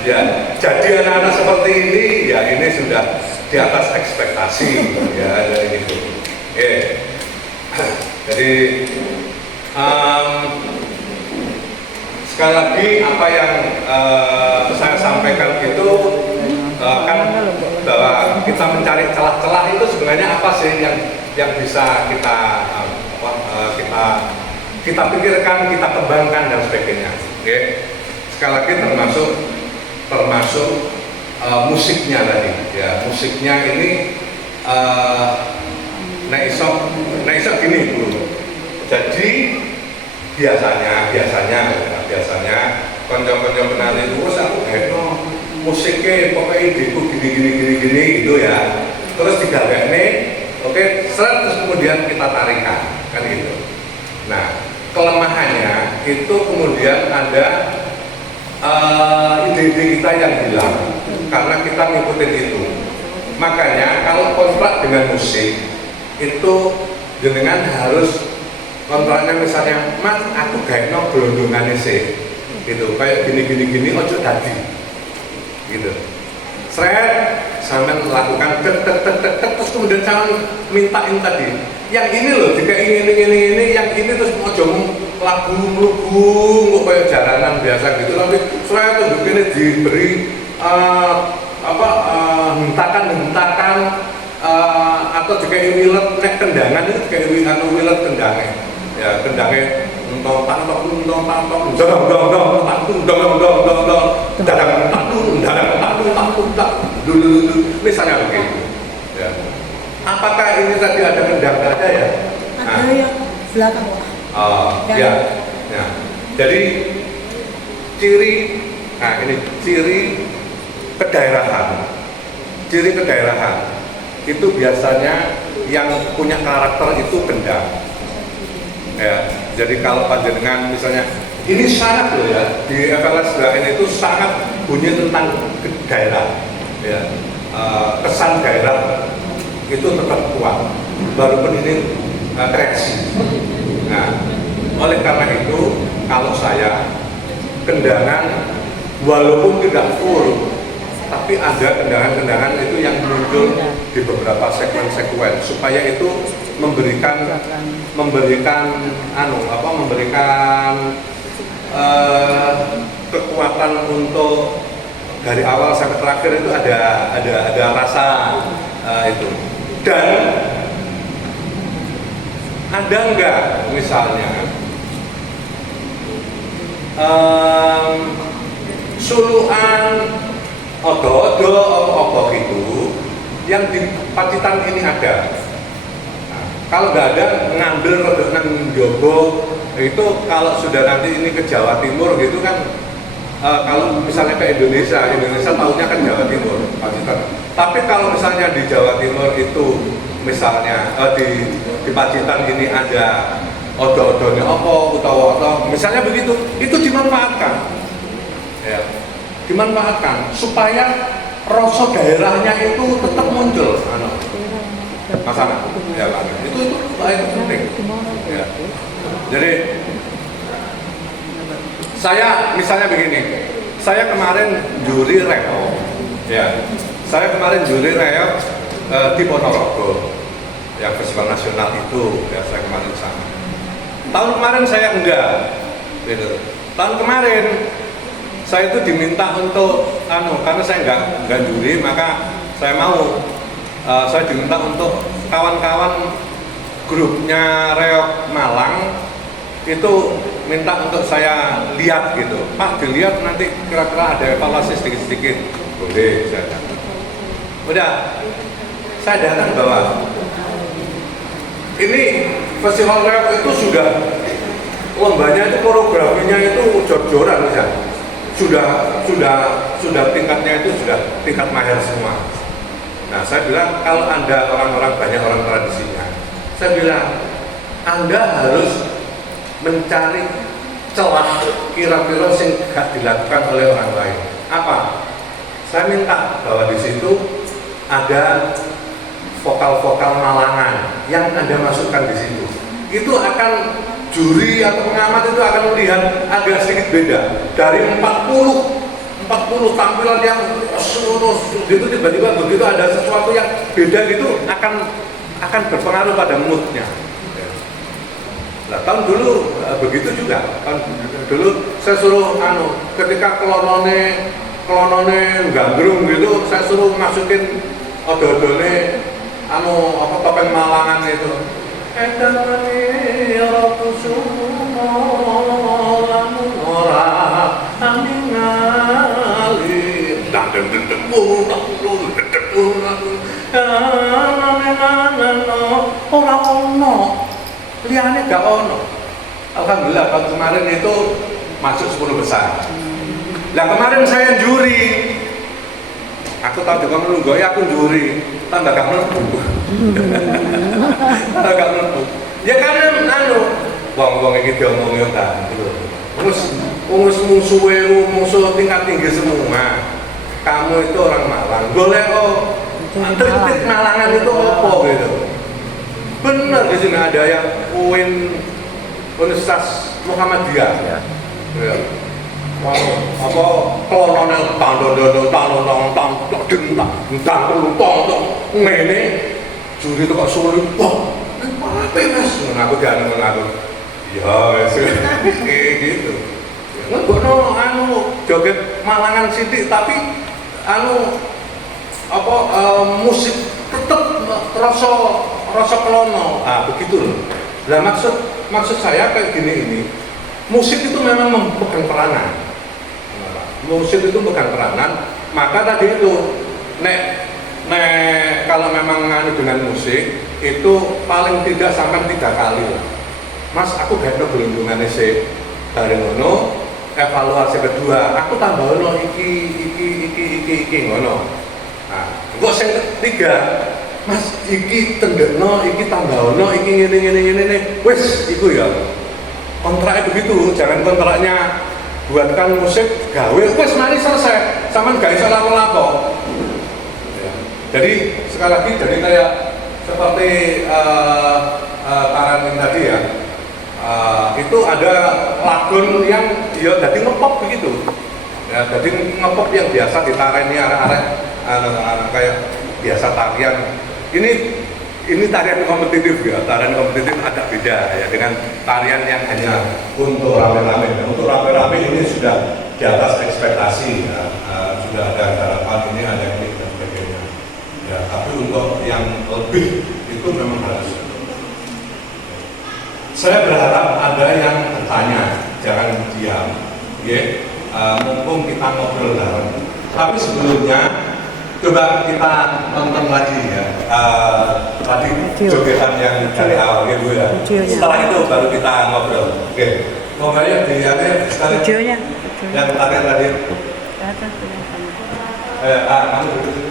Ya, jadi anak-anak seperti ini ya ini sudah di atas ekspektasi ya dari itu. Oke. Jadi sekali lagi apa yang saya sampaikan itu kan bahwa kita mencari celah-celah itu sebenarnya apa sih yang bisa kita kita pikirkan, kita kembangkan dan sebagainya. Oke. Sekali lagi termasuk musiknya tadi ya, musiknya ini nek iso gini dulu, Jadi biasanya konco-konco penari terus aku musiknya pokoknya idiku gini gitu ya. Terus digawekne, oke, seret terus kemudian kita tarikan kan gitu. Nah, kelemahannya itu kemudian ada ide-ide kita yang hilang karena kita ngikutin itu. Makanya kalau kontrak dengan musik itu jenengan harus kontraknya misalnya, Mas aku gaekno gelondongane sih gitu, kayak gini ojo tadi gitu. Seret sampai melakukan tek terus kemudian jangan mintain tadi yang ini loh, jika ini yang ini terus ojo lagu kok kayak jalanan biasa gitu, tapi seret tuh begini diberi hentakan atau jika wilet nek kendangan itu kayak wilet kendangnya ya, kendangnya dong misalnya begitu ya. Apakah ini tadi ada kendang? Ada ya? Ada yang belakang. Ya. Jadi ciri kedaerahan itu biasanya yang punya karakter itu kendang ya. Jadi kalau panjenengan misalnya ini sangat loh ya, di FLS ini itu sangat bunyi tentang daerah ya, kesan daerah itu tetap kuat walaupun ini kreasi. Nah, oleh karena itu kalau saya kendangan walaupun tidak full, tapi ada kendangan-kendangan itu yang muncul di beberapa segmen-segmen supaya itu memberikan kekuatan untuk dari awal sampai terakhir itu ada rasa itu. Dan ada enggak misalnya suluhan odo itu yang di Pacitan ini ada. Nah, kalau nggak ada ngambil rodok nang Jogo itu kalau sudah nanti ini ke Jawa Timur gitu kan, kalau misalnya ke Indonesia tahunya kan Jawa Timur Pacitan. Tapi kalau misalnya di Jawa Timur itu misalnya di Pacitan ini ada odo-odonya utawa misalnya begitu, itu dimanfaatkan ya, dimanfaatkan supaya rasa daerahnya itu tetap muncul masalah ya Pak. Itu penting ya. Jadi saya misalnya begini, saya kemarin juri reok ya, di Ponorogo yang festival nasional itu ya, saya kemarin sama. Tahun kemarin saya enggak gitu. Tahun kemarin saya itu diminta untuk karena saya enggak juri, maka saya mau saya diminta untuk kawan-kawan grupnya Reok Malang itu minta untuk saya lihat gitu. Pak, dilihat nanti kira-kira ada evaluasi sedikit-sedikit. Boleh, saya datang. Udah, saya datang bahwa ini festival Reok itu sudah lombanya itu koreografinya itu jor-joran ya. Sudah tingkatnya itu sudah tingkat mahir semua. Nah, saya bilang kalau Anda banyak orang tradisinya, saya bilang Anda harus mencari celah kira-kira yang gak dilakukan oleh orang lain. Apa? Saya minta bahwa di situ ada vokal-vokal Malangan yang Anda masukkan di situ. Itu akan juri atau pengamat itu akan melihat agak sedikit beda dari 40 tampilan yang seluruh gitu, tiba-tiba begitu ada sesuatu yang beda gitu akan berpengaruh pada moodnya. Nah, tahun dulu begitu juga. Tahun dulu saya suruh ketika kelonone gandrung gitu, saya suruh masukin odo-odone topeng Malangan itu. liane gak ono. Alhamdulillah tahun kemarin itu masuk 10 besar. Nah kemarin saya juri. Aku tahu juga menunggu, ya aku juri. Tambah gak mlebu. Tambah gak mlebu. Ya karena wong-wong iki diomongin kan. Terus musuh tingkat tinggi semua. Kamu itu orang Malang. Golek trik Malangan itu apa gitu. Benar di sini ada yang Universitas Muhammadiyah. Ya. Apa klononel ngene juri itu kok sulit. Wah, apa Mas? Aku jangan mengaku. Ya wes gitu. Ngono joget Malangan sithik tapi musik tetep rasa klono. Begitu loh. Lah maksud saya kayak gini ini. Musik itu memang memegang peranan. Musik itu memegang peranan, maka tadi itu kalau memang dengan musik itu paling tidak sampai 3 kali lah. Mas, aku gak ada berlindungan sih dari ngono. Evaluasi kedua, aku tambah ono iki ngono. Nah, kok sing ketiga, Mas, iki tendekno, iki tambah ono, iki ngene. Wis, iku ya. Kontraknya begitu, jangan kontraknya buatkan musik, gawe, wis mari selesai, sampean gak iso lapo-lapo. Ya. Jadi sekali lagi, jadi kayak seperti Taran tadi ya, itu ada lagun yang ya jadi ngepop begitu. Ya, jadi ngepop yang biasa ditarik ini arek-arek kayak biasa tarian. Ini tarian kompetitif ya, tarian kompetitif agak beda ya dengan tarian yang hanya untuk rame-rame. Untuk rame-rame ini sudah di atas ekspektasi ya, sudah ada harapan ini ada yang dan sebagainya. Ya, tapi untuk yang lebih itu memang harus. Saya berharap ada yang bertanya, jangan diam, ya. Mumpung kita ngobrol bareng. Tapi sebelumnya coba kita nonton lagi ya, tadi jogetan yang dari awal gitu ya. Setelah itu baru kita ngobrol. Oke, mau nggak dilihatnya sekali? Videonya. Yang tarian tadi. Kamu duduk.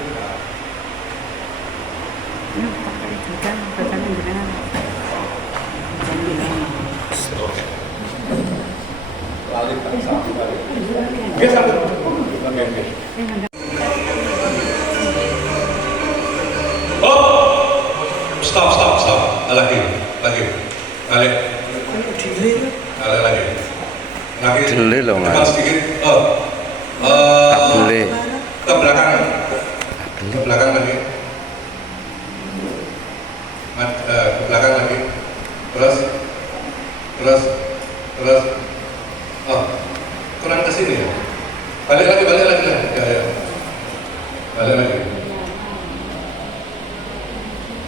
Pakai juga, badannya gimana? Oke. Lali tak sampai. Biasa tuh. Oke. Stop. Lagi. Balik. Lagi. Dele loh, Mas. Depan sedikit. Dele. Ke belakang. Ke belakang lagi. Ke belakang lagi. Terus. Kurang ke sini ya. Balik lagi. Ya. Balik lagi.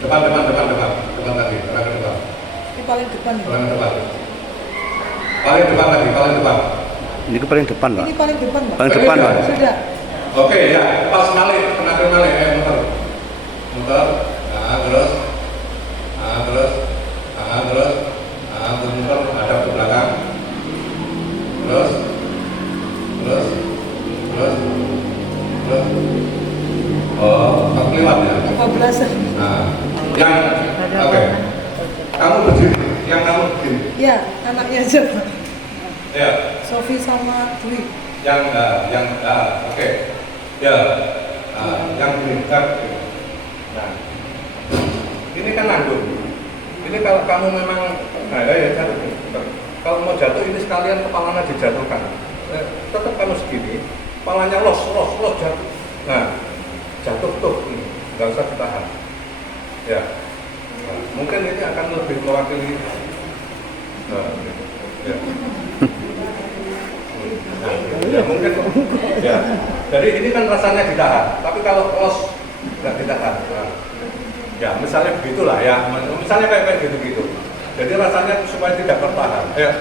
Depan lagi. Ini paling depan. Paling depan. Ini ke paling depan, Pak. Ini paling depan, Pak. Paling depan, Pak. Sudah. Oke ya, pas balik, muter. Terus, muter, hadap ke belakang. Terus. Kamu lewat ya? 14. Nah, oke. Kamu berdiri, yang kamu berdiri. Ya, anaknya aja, Pak. Ya. Sofi sama Dwi. Oke. Ya. Yang meningkat. Nah, ini kan nanggung. Ini kalau kamu memang jatuh. Kalau mau jatuh ini sekalian kepalanya dijatuhkan. Tetap kamu segini, kepalanya los jatuh. Nah, jatuh tuh, nggak usah ditahan. Ya. Nah, mungkin ini akan lebih mewakili. Nah, gitu. Ya. Ya mungkin ya. Jadi ini kan rasanya ditahan, tapi kalau los nggak ditahan. Nah, ya misalnya begitulah ya, misalnya kayak gitu. Jadi rasanya supaya tidak tertahan. Ya,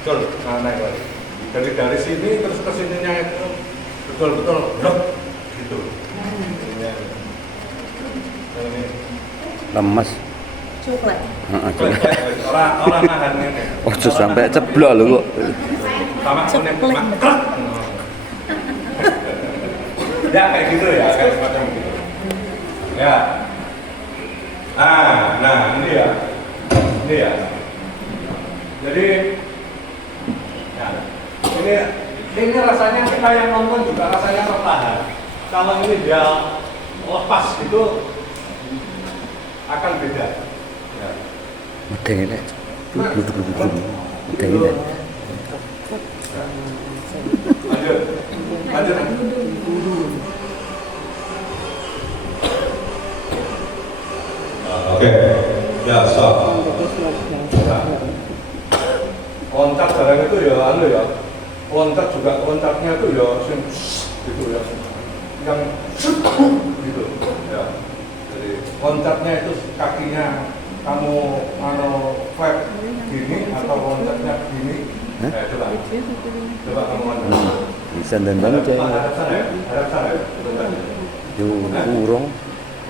betul. Nah, naik lagi. Jadi dari sini terus ke sininya itu betul blok gitu. Ya. Ini Lemas. Cuklek. Heeh. Orang nahan ini. Oh, sampai ceblok lho kok. Sama kuning Ceplek. makrek. Ya kayak gitu ya, kayak semacam gitu. Ya. Nah ini ya. Ini ya. Jadi ya, ini rasanya kita yang nonton juga rasanya tertahan. Kalau ini dia lepas itu akan beda. Ya. Medeng ini. Medeng ini. Lanjut. Oke, ya stop. Loncat barang itu ya, loncat juga loncatnya itu ya, gitu ya, yang gitu, ya. Jadi loncatnya itu kakinya kamu flap gini atau loncatnya gini, coba kamu Bisa dan banget ya. hadap sana ya. Kurang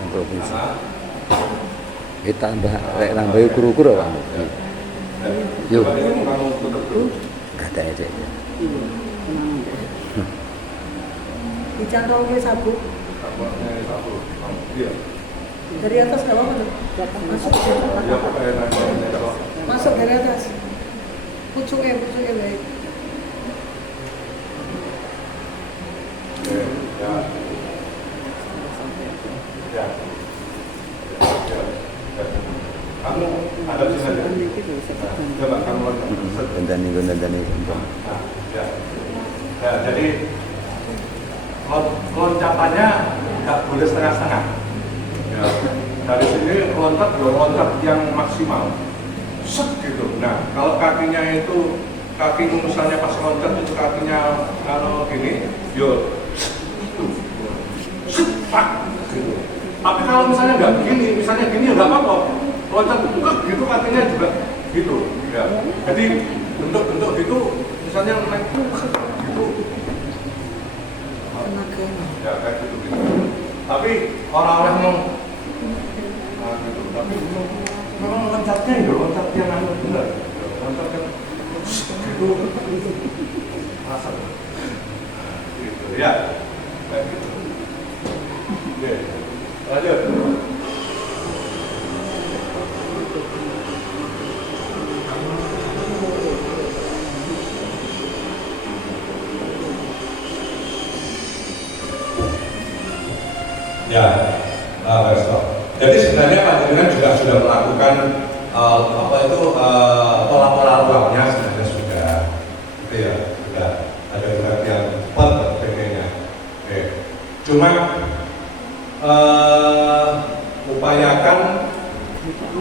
untuk bisa. Kita tambah kuru-kuru kan. Yuk. Kata aja. Dicantol ke sabuk. Dari atas nggak apa-apa tuh. Masuk ke situ. Masuk dari atas. Pucuknya baik. Kamu ada sini aja. Coba kamu Dandani. Ya, jadi loncatannya nggak boleh setengah-setengah. Ya, dari sini loncat yang maksimal. Set gitu. Nah, kalau kakinya itu kakimu misalnya pas loncat itu kakinya kalau gini, yo, itu, set, pak, gitu. Tapi kalau misalnya nggak begini, misalnya gini ya nggak apa-apa. Loncat gitu kakinya juga gitu. Ya. Jadi bentuk-bentuk gitu, misalnya naik gitu. Ya kayak gitu. Tapi orang-orang mau, nah, gitu. Tapi memang loncatnya ya loncat yang anu benar. Loncat yang gitu, rasa. Gitu ya, kayak gitu. Oke, lanjut. Ya, stop. Jadi sebenarnya Pak Jenderal juga sudah melakukan pola-pola ruangnya sebenarnya sudah, itu ya, sudah ada gerak yang cepat dan sebagainya. Oke. Cuma upayakan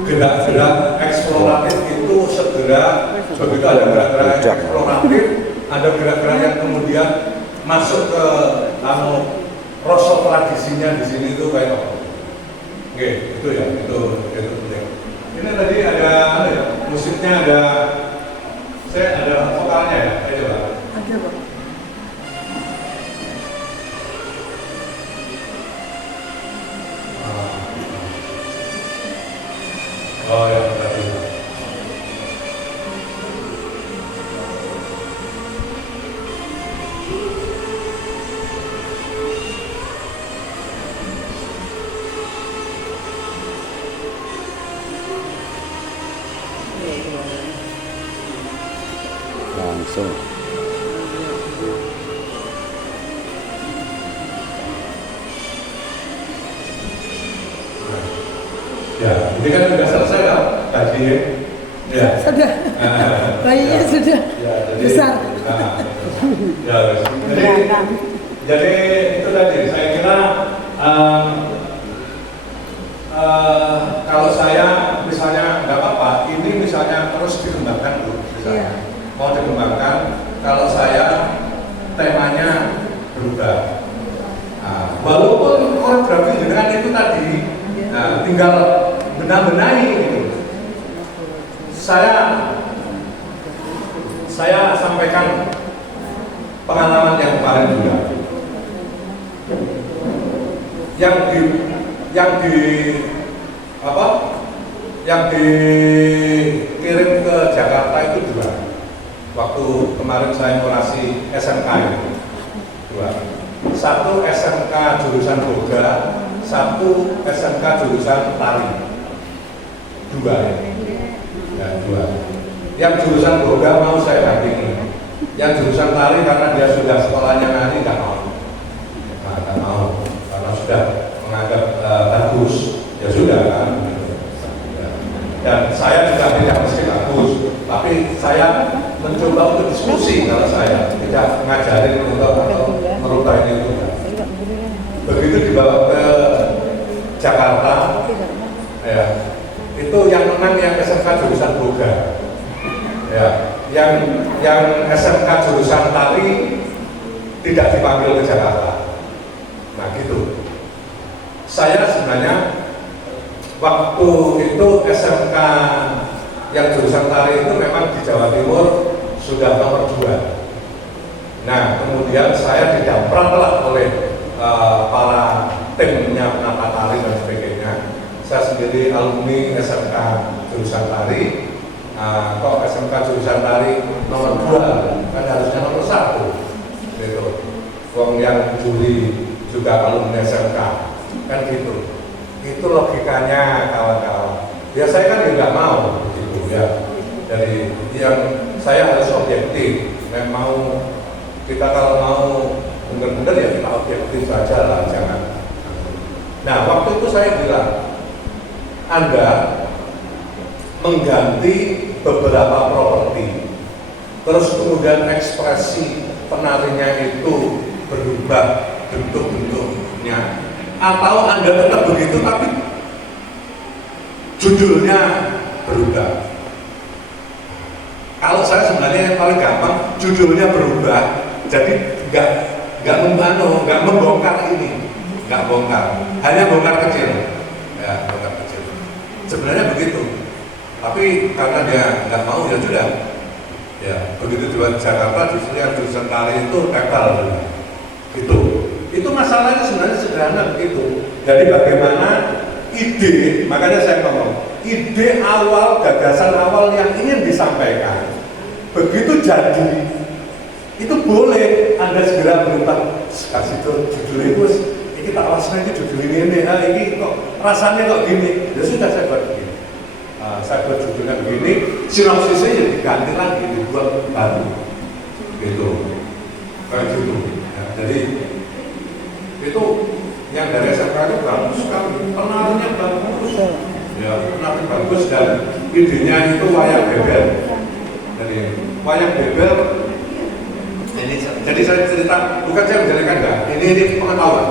gerak-gerak eksploratif itu segera begitu ada gerak-gerak eksploratif, ada gerak-gerak yang kemudian masuk ke rasa tradisinya di sini itu kayak apa? Oke, itu ya, itu penting. Ini tadi ada musiknya ada, saya ada vokalnya ya, coba. Ada Pak. Oh ya, tadi. Langsung. Ya, ini kan sudah selesai kan tadi ya? Ya. Sudah. Bayinya sudah Ya, jadi, besar. Ya, jadi itu tadi saya kira kalau saya misalnya nggak apa-apa, ini misalnya terus dikembangkan dulu, misalnya mau dikembangkan. Kalau saya temanya berubah, walaupun koreografi dengan itu tadi, tinggal benar-benahi gitu. Saya sampaikan pengalaman yang kemarin juga, yang di yang dikirim ke Jakarta itu 2. Waktu kemarin saya ngurasi SMK itu 2. 1 SMK jurusan boga, 1 SMK jurusan tari. 2 ya, 2. Yang jurusan boga mau saya dampingi. Yang jurusan tari karena dia sudah sekolahnya nari nggak mau. Nggak mau karena sudah menganggap bagus. Ya sudah kan. Dan saya juga tidak mesti bagus, tapi saya mencoba untuk diskusi kalau saya tidak ngajarin untuk atau merubah itu. Begitu dibawa ke Jakarta, ya, itu yang menang yang SMK jurusan boga, ya, yang SMK jurusan tari tidak dipanggil ke Jakarta. Nah gitu. Saya sebenarnya waktu itu SMK yang jurusan tari itu memang di Jawa Timur sudah nomor 2. Nah kemudian saya didampratlah oleh para timnya penata tari dan sebagainya. Saya sendiri alumni SMK jurusan tari. Kok SMK jurusan tari nomor 2, kan harusnya nomor 1 gitu. Wong yang juri juga alumni SMK, kan gitu. Itu logikanya kawan-kawan. Ya saya kan nggak mau gitu ya. Jadi yang saya harus objektif. Memang kita kalau mau benar-benar ya kita objektif saja lah, jangan. Nah waktu itu saya bilang, Anda mengganti beberapa properti, terus kemudian ekspresi penarinya itu berubah bentuk-bentuknya, atau Anda tetap begitu tapi judulnya berubah. Kalau saya sebenarnya yang paling gampang judulnya berubah, jadi nggak membongkar ini, nggak bongkar, hanya bongkar kecil, ya bongkar kecil. Sebenarnya begitu, tapi karena dia nggak mau ya sudah, ya begitu di Jakarta justru yang jurusan tari itu gagal, gitu. Itu masalahnya sebenarnya sederhana begitu. Jadi bagaimana ide, makanya saya ngomong, ide awal, gagasan awal yang ingin disampaikan, begitu jadi, itu boleh Anda segera berubah. Kasih itu judul itu, ini tak rasanya itu judul ini kok rasanya kok gini. Ya sudah saya buat begini. Saya buat judulnya begini, sinopsisnya ya diganti lagi, dibuat baru, gitu, kayak gitu. Ya, jadi itu yang dari SMK itu bagus sekali, penarinya bagus, ya penari bagus dan idenya itu wayang beber. Jadi wayang beber ini, jadi saya cerita, bukan saya menjelaskan enggak, ini pengetahuan.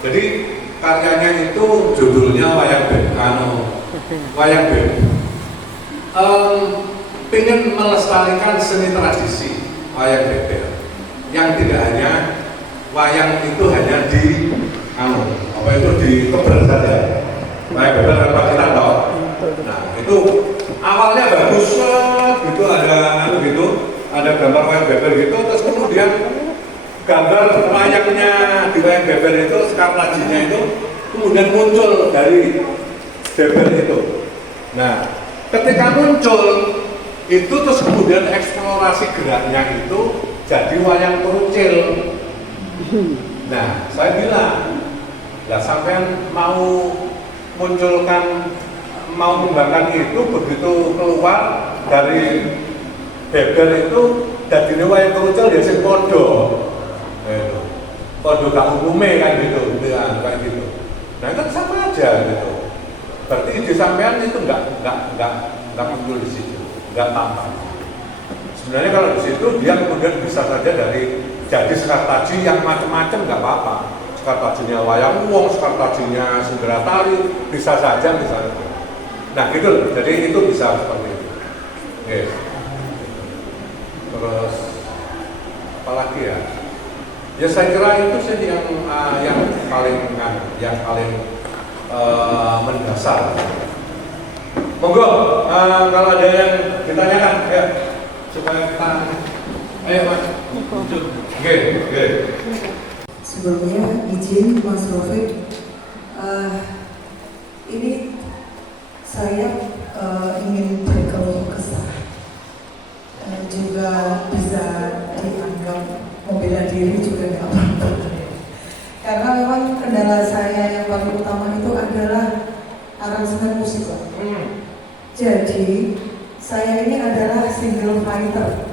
Jadi karyanya itu judulnya wayang beber, wayang beber. Pengen melestarikan seni tradisi wayang beber yang tidak hanya wayang itu hanya di keber saja. Wayang beber apa kita tahu. Nah itu awalnya bagus gitu, ada gambar wayang beber gitu, terus kemudian gambar wayangnya di wayang beber itu, skartajinya itu kemudian muncul dari beber itu. Nah ketika muncul itu terus kemudian eksplorasi geraknya itu jadi wayang kerucil. Nah, saya bilang, lah sampean mau munculkan, mau mengembangkan itu begitu keluar dari beber itu, jadi wayang kerucil ya sing podo, podo gak umume kan gitu, ya, kayak gitu. Nah kan sama aja gitu. Berarti ide sampean itu nggak muncul di situ, nggak tampak. Sebenarnya kalau di situ dia kemudian bisa saja dari jadi skartaji yang macam-macam nggak apa-apa. Skartajinya wayang wong, skartajinya sendera tari, bisa saja misalnya. Nah gitu, jadi itu bisa seperti itu. Oke. Terus apalagi ya? Ya saya kira itu sih yang paling mendasar. Monggo, kalau ada yang ditanyakan, ya supaya kita, ayo Mas. Oke. Sebelumnya izin Mas Rafiq, ini saya ingin berkeluh kesah. Juga bisa dianggap membela diri juga nggak apa-apa. Karena memang kendala saya yang paling utama itu adalah aransemen musik. Jadi saya ini adalah single fighter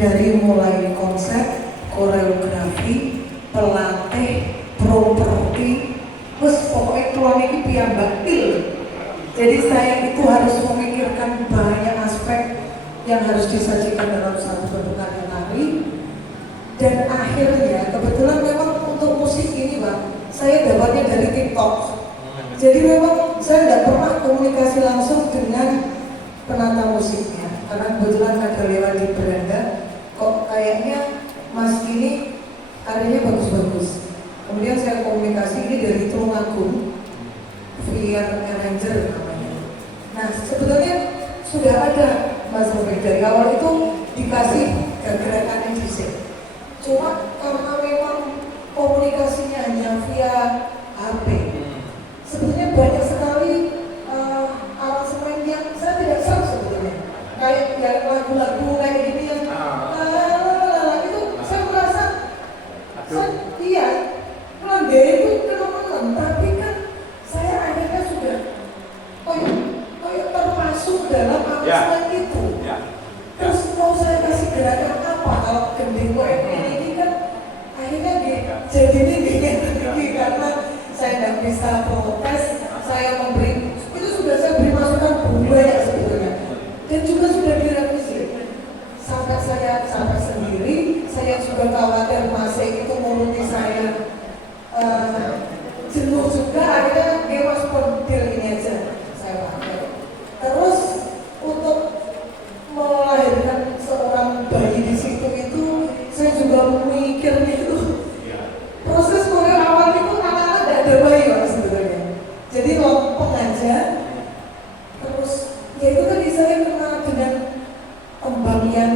dari mulai konsep, koreografi, pelatih, properti, terus pokoknya tuan ini piyambakil. Jadi saya itu harus memikirkan banyak aspek yang harus disajikan dalam satu bentuk karya tari. Dan akhirnya kebetulan memang untuk musik ini Bang, saya dapatnya dari TikTok. Jadi memang saya tidak pernah komunikasi langsung dengan penata musiknya, karena kebetulan ada lewat di beranda, kok kayaknya Mas ini karyanya bagus-bagus. Kemudian saya komunikasi ini dari Tulungagung via arranger namanya. Nah sebetulnya sudah ada Mas Robert dari awal itu dikasih gerakannya disik. Cuma karena memang komunikasinya hanya via HP, sebetulnya banyak sekali aransemen yang saya tidak serap sebetulnya. Kayak ya, lagu-lagu kayak gini yang itu saya merasa iya melanda itu fenomenal, tapi kan saya akhirnya sudah kayak termasuk dalam aransemen itu. Terus mau saya kasih gerakan apa kalau gending ini kan akhirnya jadi ini karena saya tidak bisa protes, saya memberi itu sudah saya beri masukan banyak sebetulnya dan juga sudah direvisi sampai saya sampai sendiri. Saya juga khawatir masih itu mulutnya saya jenuh juga, akhirnya dia mas pentil ini aja saya pakai. Terus untuk melahirkan seorang bayi di situ itu saya juga mikirnya itu proses koreo awal itu anak-anak tidak ada bayi Pak sebetulnya. Jadi lompong aja. Terus ya itu tadi saya kena dengan tembang yang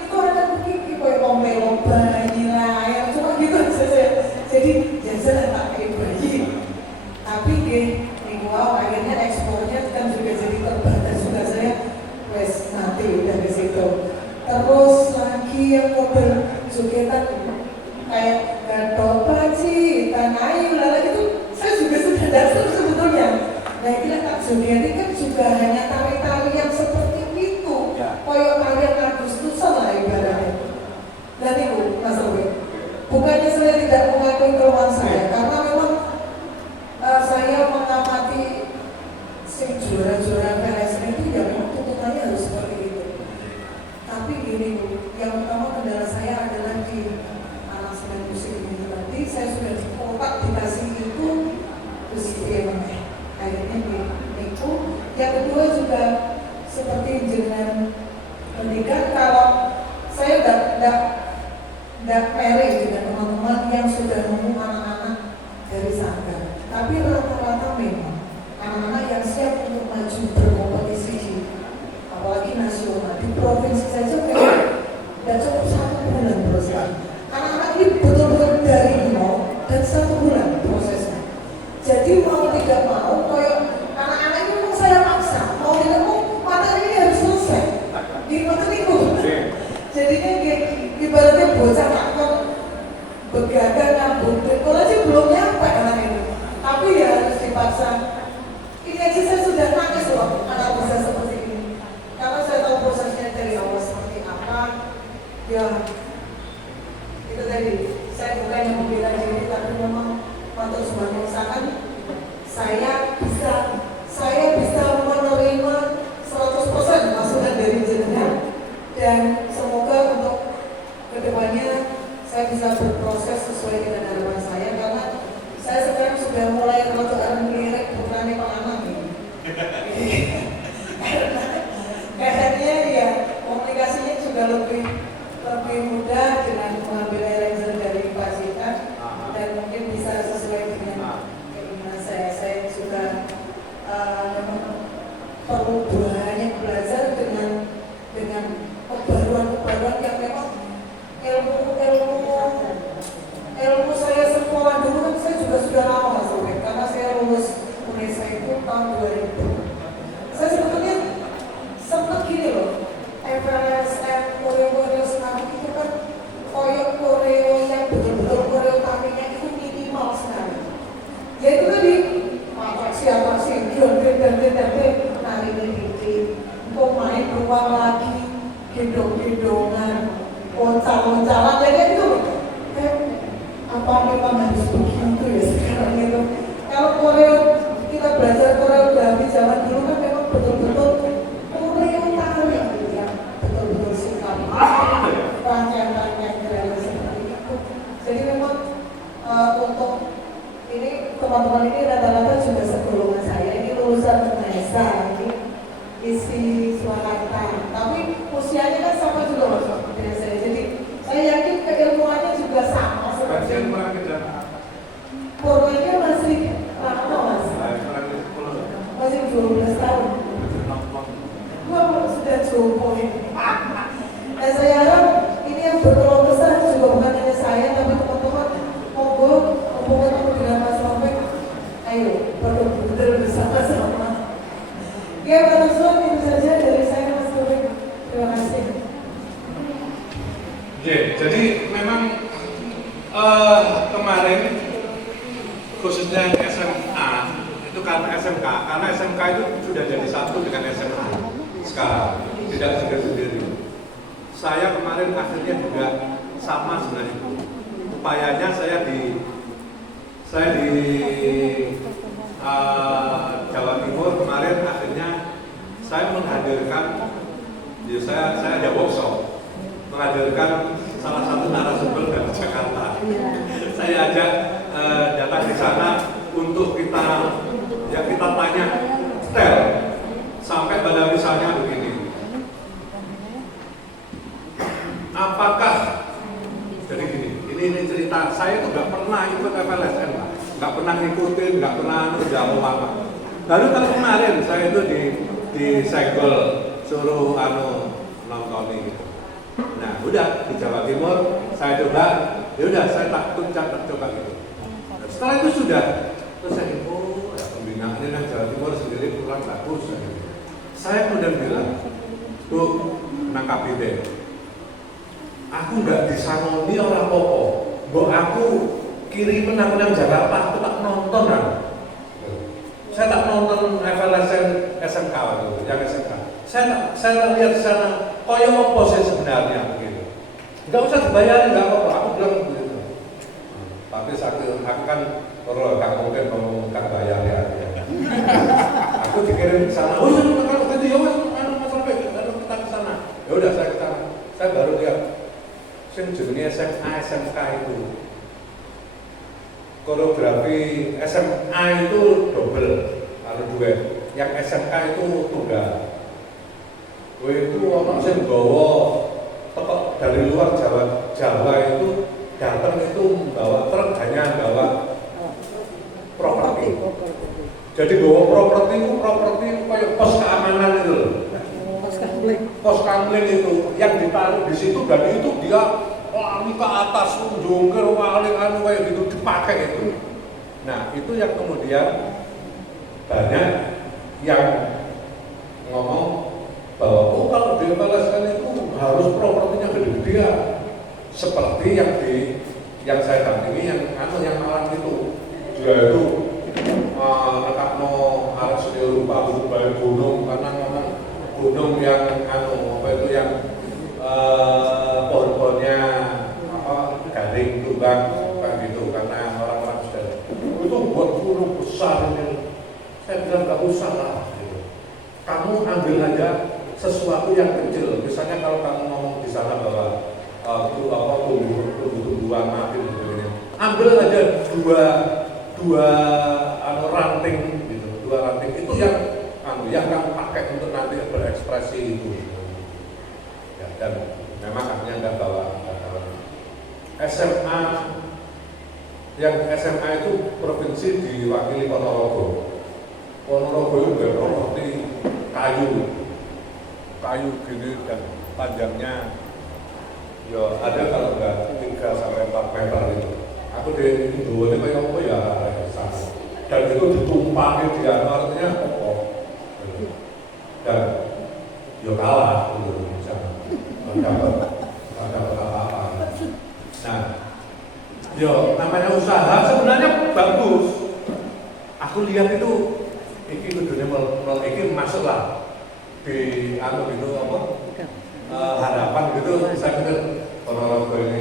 itu ada begini kayak lompeng bayi layar cuma gitu aja saya. Jadi jangan tak kayak bayi. Tapi wow akhirnya ekspornya kan juga jadi terbatas juga, saya wes nanti dari situ. Terus lagi yang model jogetan kayak Gatot Paci, Tanayu, lala itu saya juga sudah dasar sebetulnya. Nah ini tak joget kan juga hanya tari-tari yang seperti itu, kayak tarian Agustusan lah ibaratnya. Dan itu Mas Robi, bukannya saya tidak mengakui keluhan saya, karena memang saya mengamati si juara-juara PLSN itu ya memang tuntutannya harus seperti itu. Tapi gini Bu, yang utama kendala saya adalah di aransemen musik ini tadi. Saya sudah di kotak dikasih itu terus akhirnya itu. Yang kedua juga seperti dengan pendidikan, kalau saya tidak married dengan teman-teman yang sudah nemu anak-anak dari sanggar. Tapi rata-rata memang anak-anak yang siap untuk maju berkompetisi di apalagi nasional di provinsi saja memang tidak cukup 1 bulan proses. Anak-anak ini betul-betul dari nol dan 1 bulan prosesnya. Jadi mau tidak mau, kayak anak-anak ini memang saya paksa mau tidak mau materi ini harus selesai di materi itu. Jadinya ibaratnya bocah takut begadang ngambung. gendongan, oncal-oncalan, jadi itu apa memang harus begitu ya sekarang itu. Kalau Korea, kita belajar koreografi zaman dulu kan memang betul-betul Korea tari ya, betul-betul sikap, rangkaian-rangkaian gerakan seperti itu. Jadi memang untuk ini teman-teman ini rata-rata juga segolongan saya, ini lulusan Unesa, ini isi Surakarta, tapi usianya kan sama juga mas dengan saya. Jadi saya yakin keilmuannya juga sama seperti Purwanya masih lama mas, masih 12 tahun. Gua sudah jompo ini. Dan saya harap ini yang berkeluh kesah juga bukan hanya saya, tapi teman-teman monggo ketemu dengan Mas Robek. Ayo betul-betul bersama-sama. Ya Pak Nusron, itu saja dari saya Mas Robek. Terima kasih. Oke, jadi memang kemarin khususnya SMA itu karena SMK itu sudah jadi satu dengan SMA sekarang, tidak sendiri-sendiri. Saya kemarin akhirnya juga sama sebenarnya. Upayanya saya di Jawa Timur kemarin akhirnya saya menghadirkan, ya saya ada workshop menghadirkan salah satu narasumber dari Jakarta. Saya ajak datang di sana untuk kita tanya detail sampai pada misalnya begini. Apakah jadi gini, ini cerita saya itu nggak pernah ikut FLSN, nggak pernah ngikutin, nggak pernah ngerjain apa. Baru kalau kemarin saya itu di segel suruh nonton gitu. Nah udah di Jawa Timur saya coba, ya udah saya coba gitu. Nah, setelah itu sudah terus saya ya pembinaannya yang Jawa Timur sendiri kurang bagus. Saya kemudian bilang, Bu, nang KBD, aku nggak disangoni orang popo, bu aku kiri menang Jakarta, aku tak nonton kan. Saya tak nonton FLSN SMK itu, yang SMK. Saya tak lihat di sana, koyo apa sih sebenarnya begitu. Nggak usah dibayarin, nggak apa-apa. Aku bilang begitu. Tapi aku kan perlu nggak mungkin mengumumkan bayar ya. Aku dikirim ke sana. Oh iya, kalau gitu ya mas, sampai kita ke sana. Ya udah saya ke sana. Saya baru lihat. Sing jenenge SMA SMK itu koreografi SMA itu double ada duet, yang SMK itu tunggal. Itu orang sing bawa tekok dari luar Jawa itu datang itu membawa truk, hanya bawa properti. Jadi bawa properti itu kayak pos keamanan itu loh. Pos kamling itu yang ditaruh di situ, dan itu dia lari ke atas, jungkir paling kayak gitu dipakai itu. Nah itu yang kemudian banyak yang ngomong bahwa kalau di FLSN itu harus propertinya gede-gedean, seperti yang saya dampingi yang malam itu dia itu nekakno arek sedaya lupa gunung, karena ngomong gunung yang yang pohon-pohonnya garing tumbang kayak gitu, karena orang-orang sudah itu buat gunung besar ini. Saya bilang nggak usah lah gitu. Kamu ambil aja sesuatu yang kecil, misalnya kalau kamu ngomong di sana bahwa tumbuh-tumbuhan mati begini, ambil aja dua ranting gitu, dua ranting itu yang kamu pakai untuk nanti berekspresi itu. Ya, dan memang akhirnya nggak bawa. SMA itu provinsi diwakili Ponorogo. Ponorogo itu berproperti kayu gini, dan panjangnya ya ada kalau nggak 3 sampai 4 meter itu. Aku di Indonesia kayak apa ya sama. Dan itu ditumpangin di artinya pokok. Dan ya kalah gitu, dapat apa-apa. Nah, yo namanya usaha sebenarnya bagus. Aku lihat itu iki kudune iki masuk lah di itu apa? harapan gitu, saya pikir orang-orang tua ini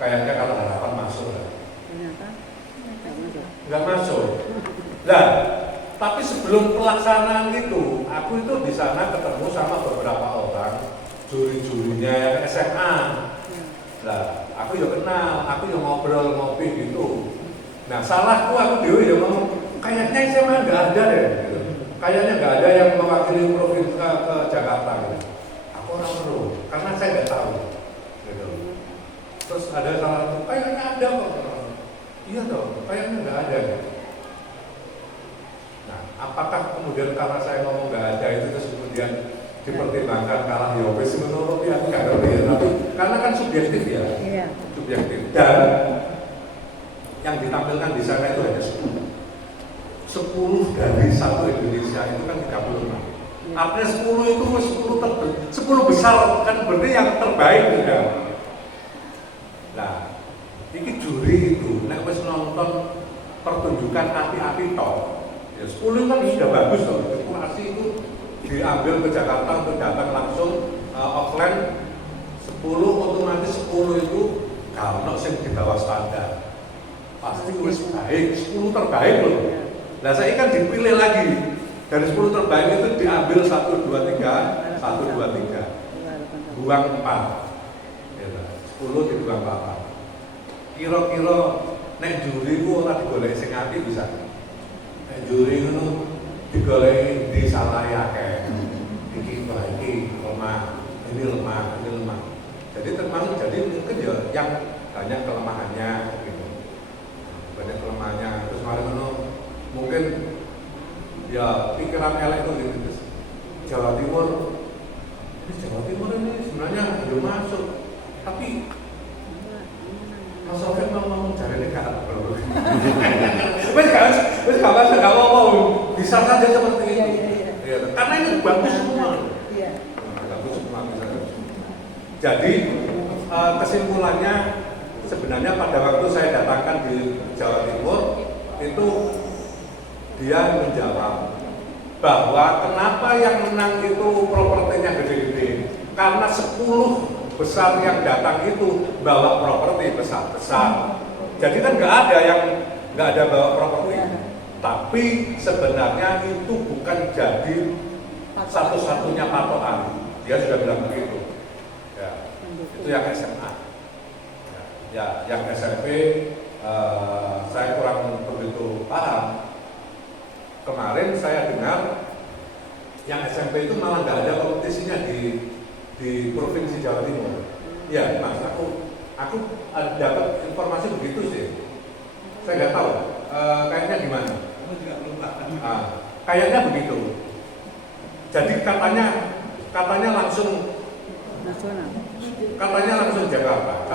kayaknya kalau harapan masuk lah. Nggak masuk. Nah, tapi sebelum pelaksanaan itu, aku itu di sana ketemu sama beberapa orang juri-jurinya yang SMA. Nah, aku ya kenal, aku ya ngobrol ngopi gitu. Nah, salahku aku dewi ya ngomong, kayaknya SMA nggak ada deh. Gitu. Kayaknya nggak ada yang mewakili provinsi ke Jakarta. Gitu. Aku orang perlu, karena saya nggak tahu. Gitu. Terus ada salah satu, kayaknya ada kok. Iya dong, kayaknya nggak ada. Nah, apakah kemudian karena saya ngomong nggak ada itu terus kemudian dipertimbangkan kalah ya wis menurut ya nggak ngerti ya, tapi karena kan subjektif ya, subjektif. Dan yang ditampilkan di sana itu hanya 10 dari satu Indonesia itu kan 36. Artinya 10 itu 10 besar kan berarti yang terbaik juga. Nah, ini juri itu nek wis nonton pertunjukan api-api tok. Ya 10 kan sudah bagus loh. Kurasi itu diambil ke Jakarta untuk datang langsung offline 10 otomatis 10 itu kalau sing di bawah standar. Pasti wis baik, 10 terbaik loh. Nah, saya kan dipilih lagi. Dari 10 terbaik itu diambil 1 2 3, 1 2 3. Buang 4. Ya, 10 dibuang 4. Kira-kira nek juri ku ora digoleki sing apik bisa. Nek juri ngono digoleki di salah akeh. Iki kok iki lemah, ini lemah, ini lemah. Jadi termasuk mungkin ya yang banyak kelemahannya gitu. Banyak kelemahannya. Terus mari ngono mungkin ya pikiran elek itu gitu. Jawa Timur ini sebenarnya belum masuk. Tapi Mas Sofyan mau cari dekat, bro. Wes gak mau bisa saja seperti itu. Ya, karena ini bagus semua. Bagus semua misalnya. Jadi kesimpulannya sebenarnya pada waktu saya datangkan di Jawa Timur itu dia menjawab bahwa kenapa yang menang itu propertinya gede-gede karena 10 besar yang datang itu bawa properti besar-besar. Jadi kan nggak ada bawa properti. Tapi sebenarnya itu bukan jadi satu-satunya patokan. Dia sudah bilang begitu. Ya, itu yang SMA. Ya, yang SMP saya kurang begitu paham. Kemarin saya dengar yang SMP itu malah nggak ada kompetisinya di Provinsi Jawa Timur. Ya, Mas, aku dapat informasi begitu sih. Saya nggak tahu. Kayaknya gimana? Aku juga belum tahu. Kayaknya begitu. Jadi katanya langsung nasional. Katanya langsung Jakarta.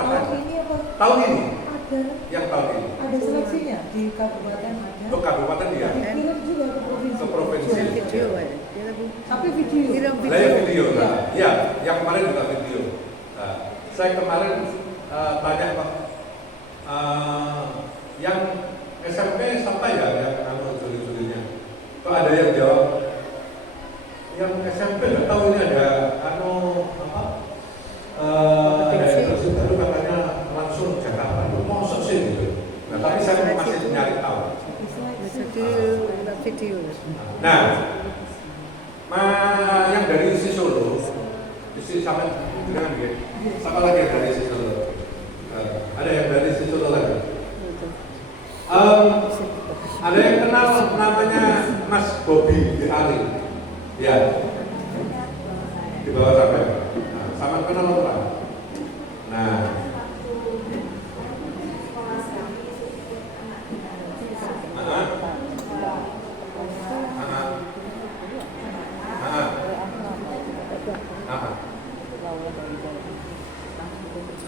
Tahun ini. Ada. Yang tahun ini. Ada seleksinya di kabupaten ada. Untuk kabupaten dia. Film juga ke provinsi. Ke provinsi. Tapi video. Video. Ya, yang kemarin juga video. Saya kemarin tanya Pak, yang SMP siapa ya yang juri-jurinya? Kok ada yang jawab? Yang SMP nggak tahu ini ada ada yang baru katanya langsung Jakarta. Mosok sih gitu. Nah, tapi saya masih nyari tahu. Nah, yang dari isi Solo, isi sampai dengan dia, sama lagi yang dari isi Solo. Ada yang dari isi Solo lagi. Ada yang kenal namanya Mas Bobi di Ali, ya, di bawah sampai. Sama kenal orang. Nah,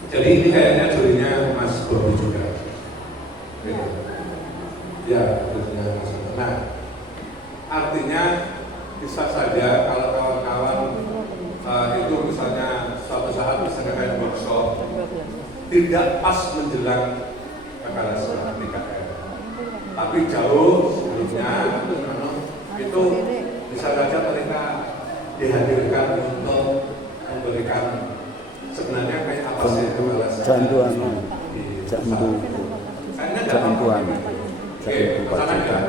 jadi ini kayaknya jurinya Mas Bobi juga. Ya, jurinya Mas Bobi. Nah, artinya bisa saja kalau kawan-kawan itu misalnya suatu saat misalnya kayak workshop tidak pas menjelang PKS PKN, tapi jauh sebelumnya itu bisa saja mereka dihadirkan untuk memberikan sebenarnya kayak apa sih evaluasi Canduan, di candu, Kayaknya nggak canduan, tahu. Oke, candu kesana ya.